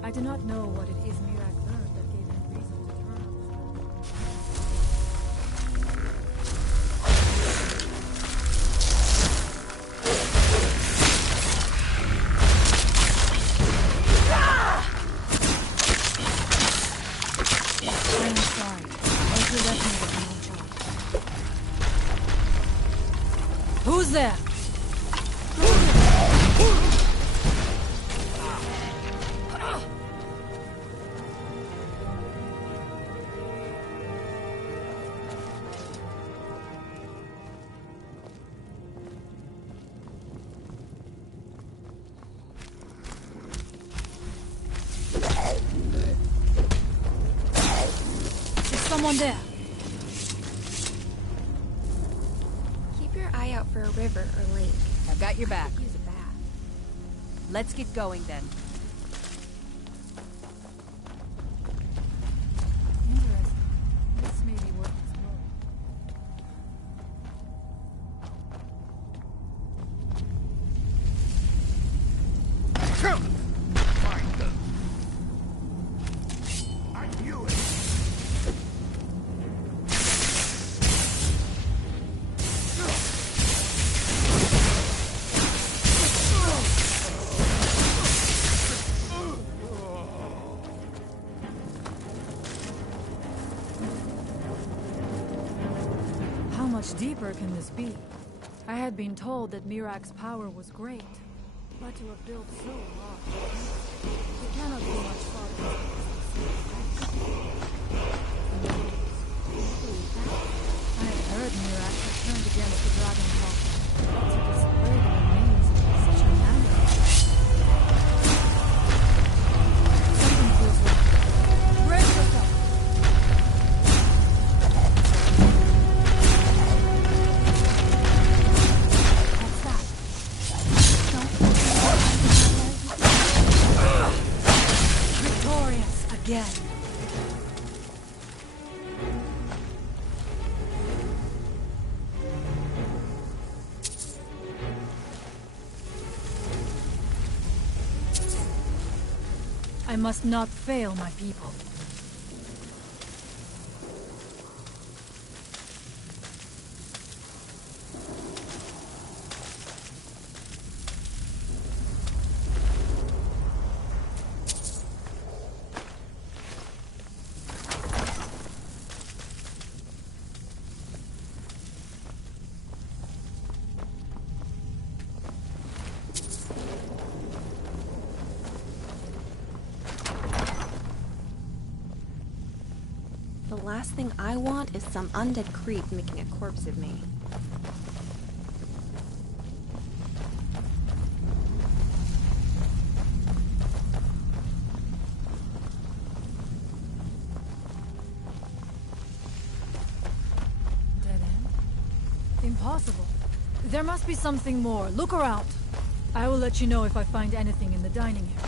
I do not know what it is Mirak learned that gave him reason to turn on I am sorry. Uncle left me with no choice. Who's there? Someone there. Keep your eye out for a river or lake. I've got your back. Use a bath. Let's get going then. Interesting. This may be worth exploring. Find them. I knew it. How much deeper can this be? I had been told that Mirak's power was great, but to have built so large, it cannot be much farther. I have heard Mirak turned against the dragon cult to display the remains of such a manner. Something feels wrong. Brace yourself. What's that? Victorious again. I must not fail my people. The last thing I want is some undead creep making a corpse of me. Dead end? Impossible. There must be something more. Look around. I will let you know if I find anything in the dining area.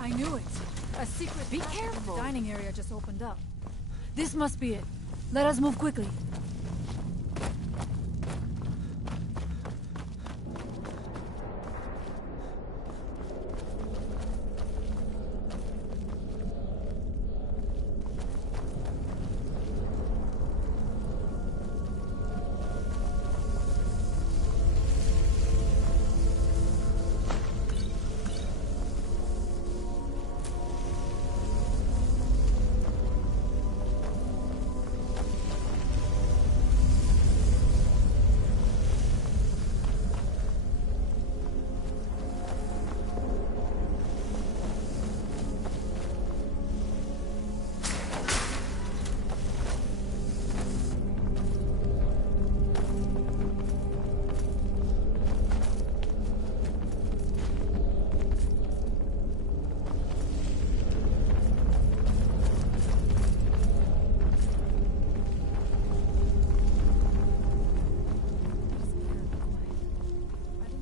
I knew it. A secret. Be careful. The dining area just opened up. This must be it. Let us move quickly.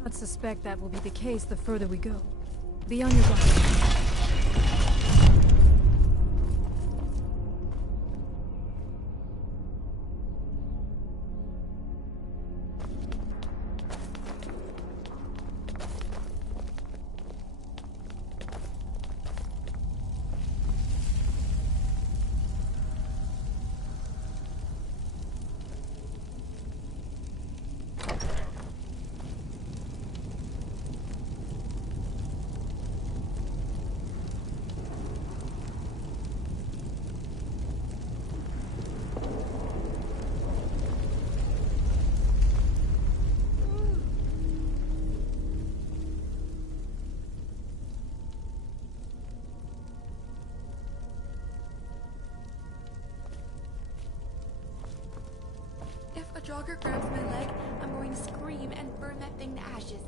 I suspect that will be the case the further we go. Be on your guard. Draugr grabs my leg, I'm going to scream and burn that thing to ashes.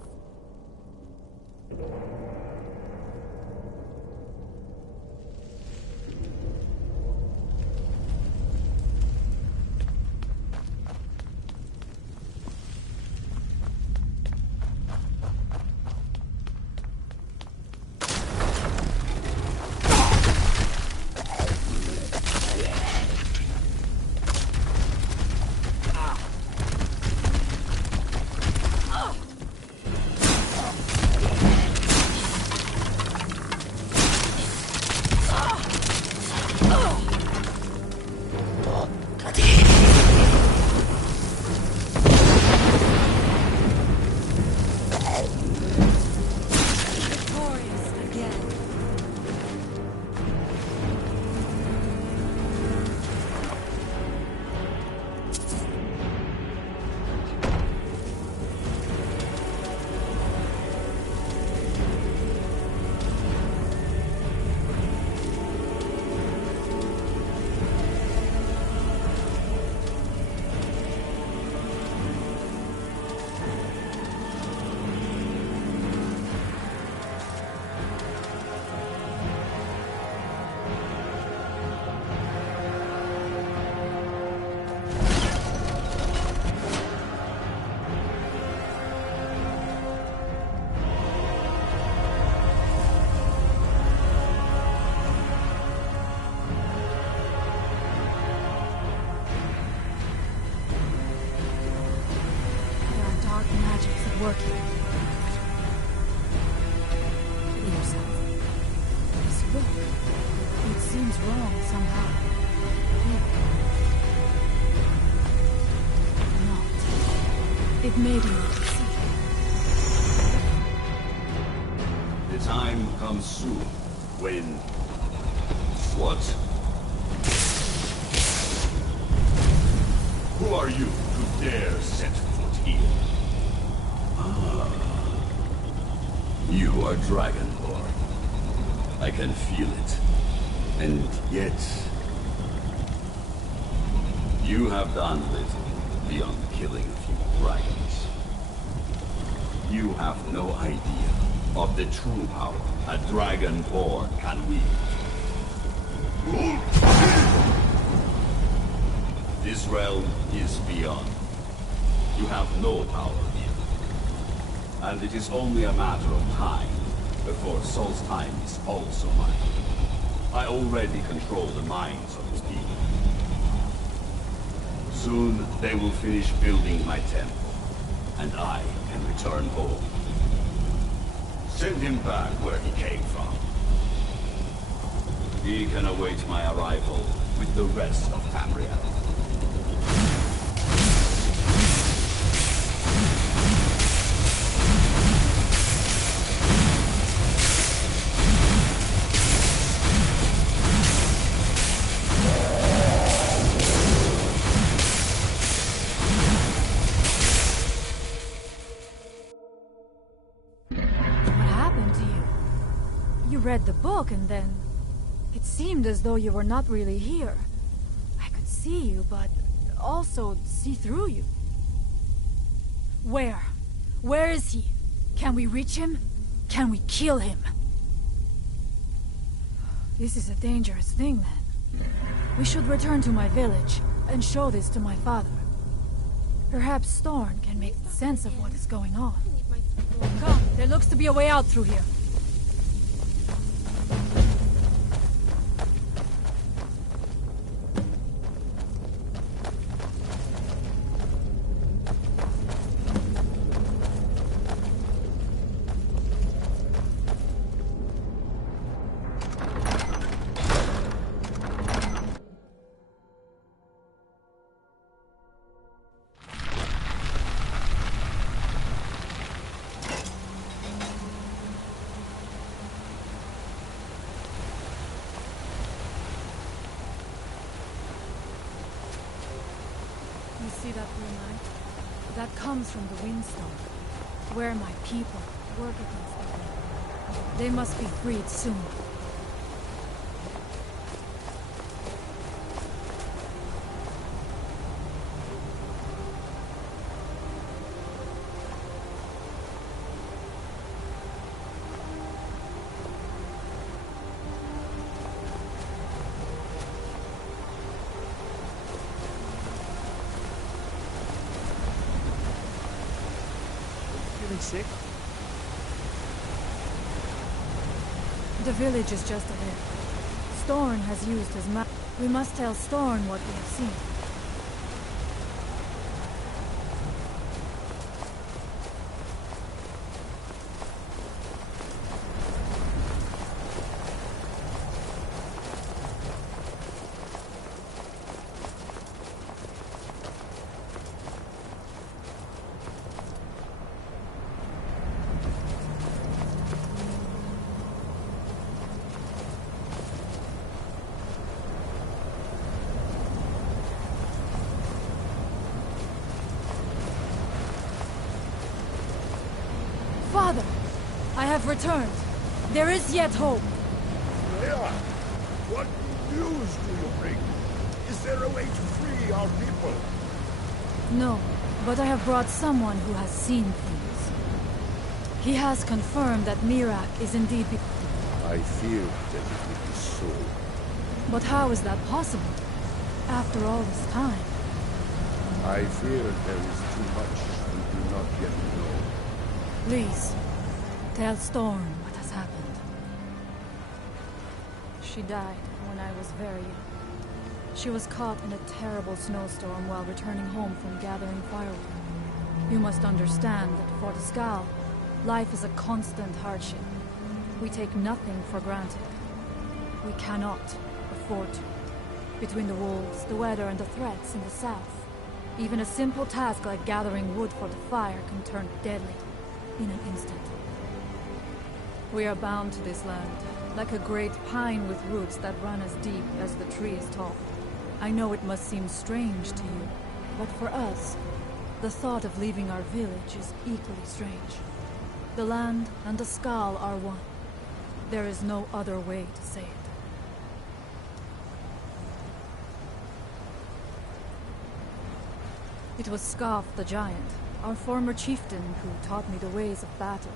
Working. Kill yourself. This book. It seems wrong somehow. Not. It made me see. The time comes soon when... What? Who are you to dare set foot here? You are Dragonborn. I can feel it. And yet... you have done little beyond killing a few dragons. You have no idea of the true power a Dragonborn can wield. This realm is beyond. You have no power here. And it is only a matter of time before Solstheim is also mine. I already control the minds of his people. Soon they will finish building my temple, and I can return home. Send him back where he came from. He can await my arrival with the rest of Tamriel. Read the book and then... it seemed as though you were not really here. I could see you, but also see through you. Where? Where is he? Can we reach him? Can we kill him? This is a dangerous thing, then. We should return to my village and show this to my father. Perhaps Thorn can make sense of what is going on. Come, there looks to be a way out through here. See that blue light? That comes from the Windstorm, where my people work against the wind. They must be freed soon. feeling sick? The village is just ahead. Storn has used his map. We must tell Storn what we have seen. Father, I have returned. There is yet hope. Leah, what news do you bring? Is there a way to free our people? No, but I have brought someone who has seen things. He has confirmed that Mirak is indeed I feared that it would be so. But how is that possible? After all this time? I fear there is too much we do not yet know. Please, tell Storm what has happened. She died when I was very young. She was caught in a terrible snowstorm while returning home from gathering firewood. You must understand that for the Skal, life is a constant hardship. We take nothing for granted. We cannot afford to. Between the wolves, the weather, and the threats in the south, even a simple task like gathering wood for the fire can turn deadly in an instant. We are bound to this land, like a great pine with roots that run as deep as the tree is tall. I know it must seem strange to you, but for us, the thought of leaving our village is equally strange. The land and the Skal are one. There is no other way to say it. It was Scarf the Giant, our former chieftain, who taught me the ways of battle.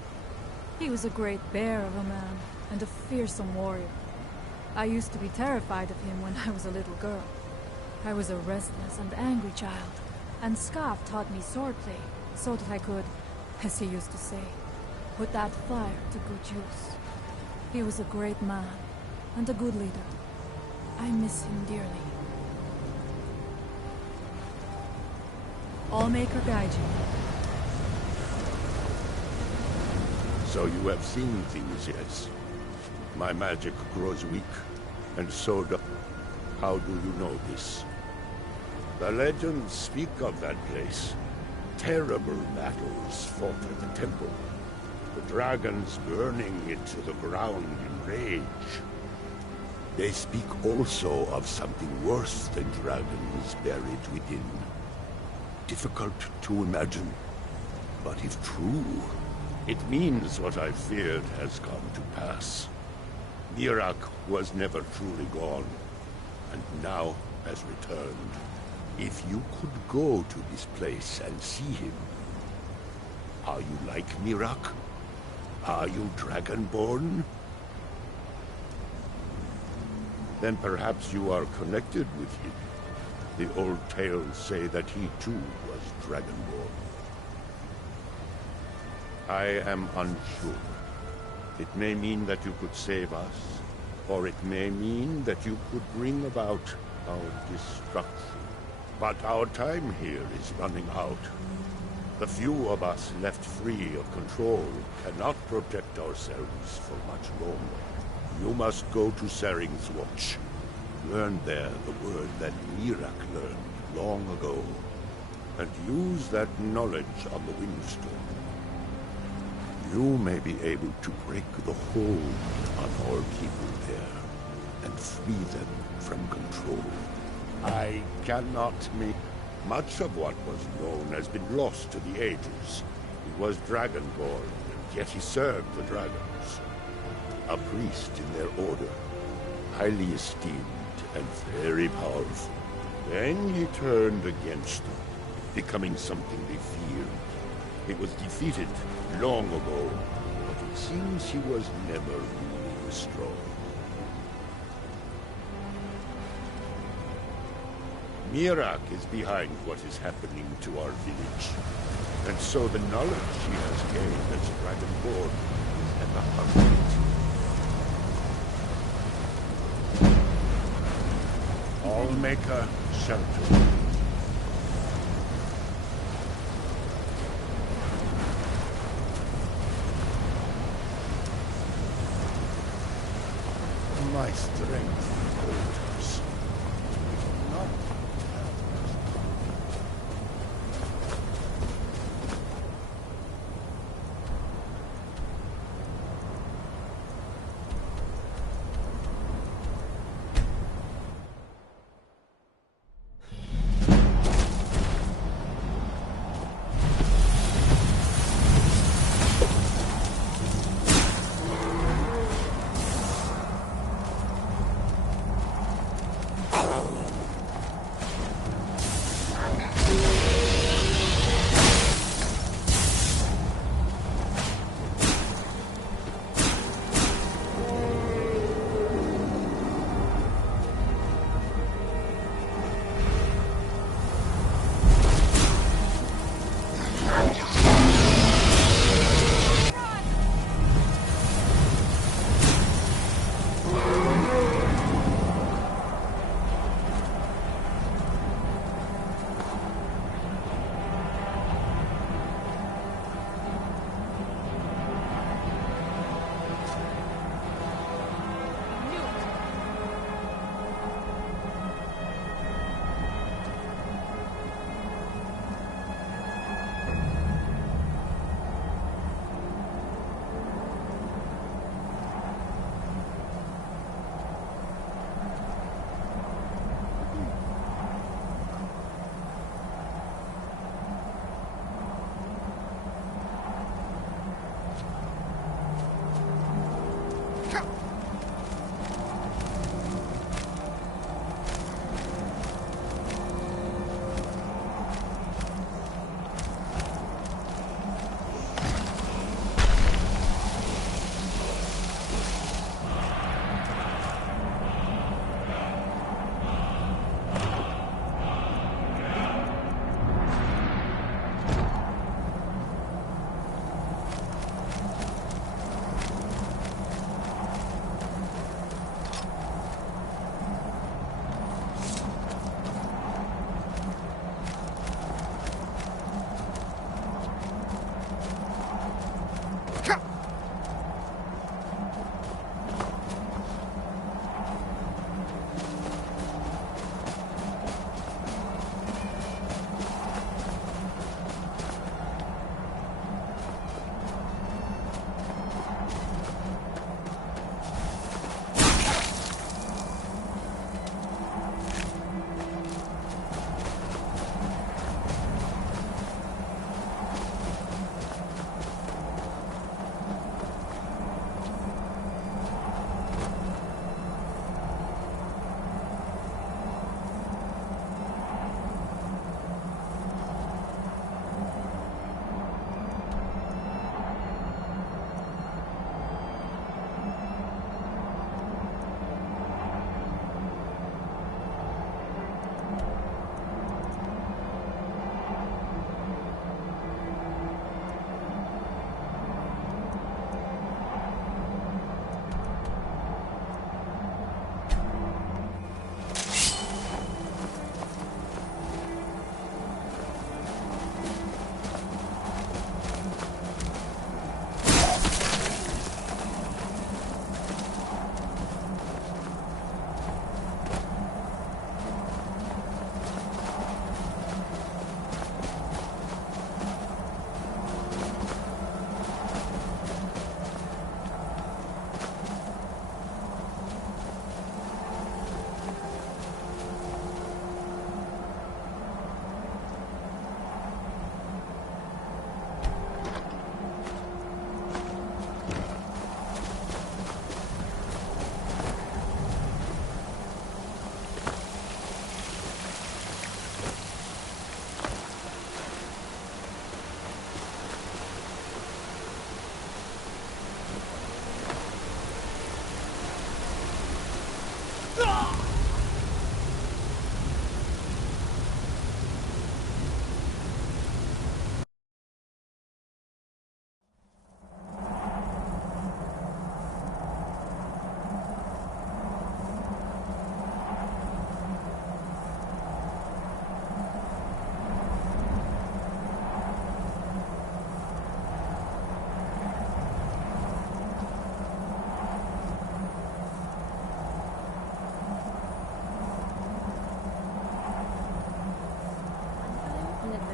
He was a great bear of a man, and a fearsome warrior. I used to be terrified of him when I was a little girl. I was a restless and angry child, and Scarf taught me swordplay, so that I could, as he used to say, put that fire to good use. He was a great man, and a good leader. I miss him dearly. Allmaker guide you. So you have seen things, yes? My magic grows weak, and so does... How do you know this? The legends speak of that place. Terrible battles fought at the temple. The dragons burning it to the ground in rage. They speak also of something worse than dragons buried within. Difficult to imagine, but if true, it means what I feared has come to pass. Mirak was never truly gone, and now has returned. If you could go to this place and see him... Are you like Mirak? Are you Dragonborn? Then perhaps you are connected with him. The old tales say that he too was Dragonborn. I am unsure. It may mean that you could save us, or it may mean that you could bring about our destruction. But our time here is running out. The few of us left free of control cannot protect ourselves for much longer. You must go to Saring's Watch. Learn there the word that Mirak learned long ago, and use that knowledge on the Windstorm. You may be able to break the hold on our people there, and free them from control. I cannot make... Much of what was known has been lost to the ages. He was Dragonborn, yet he served the dragons. A priest in their order, highly esteemed and very powerful. Then he turned against them, becoming something they feared. He was defeated long ago, but it seems he was never really restored. Mirak is behind what is happening to our village. And so the knowledge she has gained as Dragonborn is never hungry. All Maker shelter. My strength falters. Not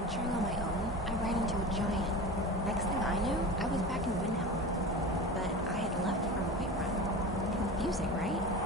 adventuring on my own, I ran into a giant. Next thing I knew, I was back in Windhelm. But I had left from Whiterun. Confusing, right?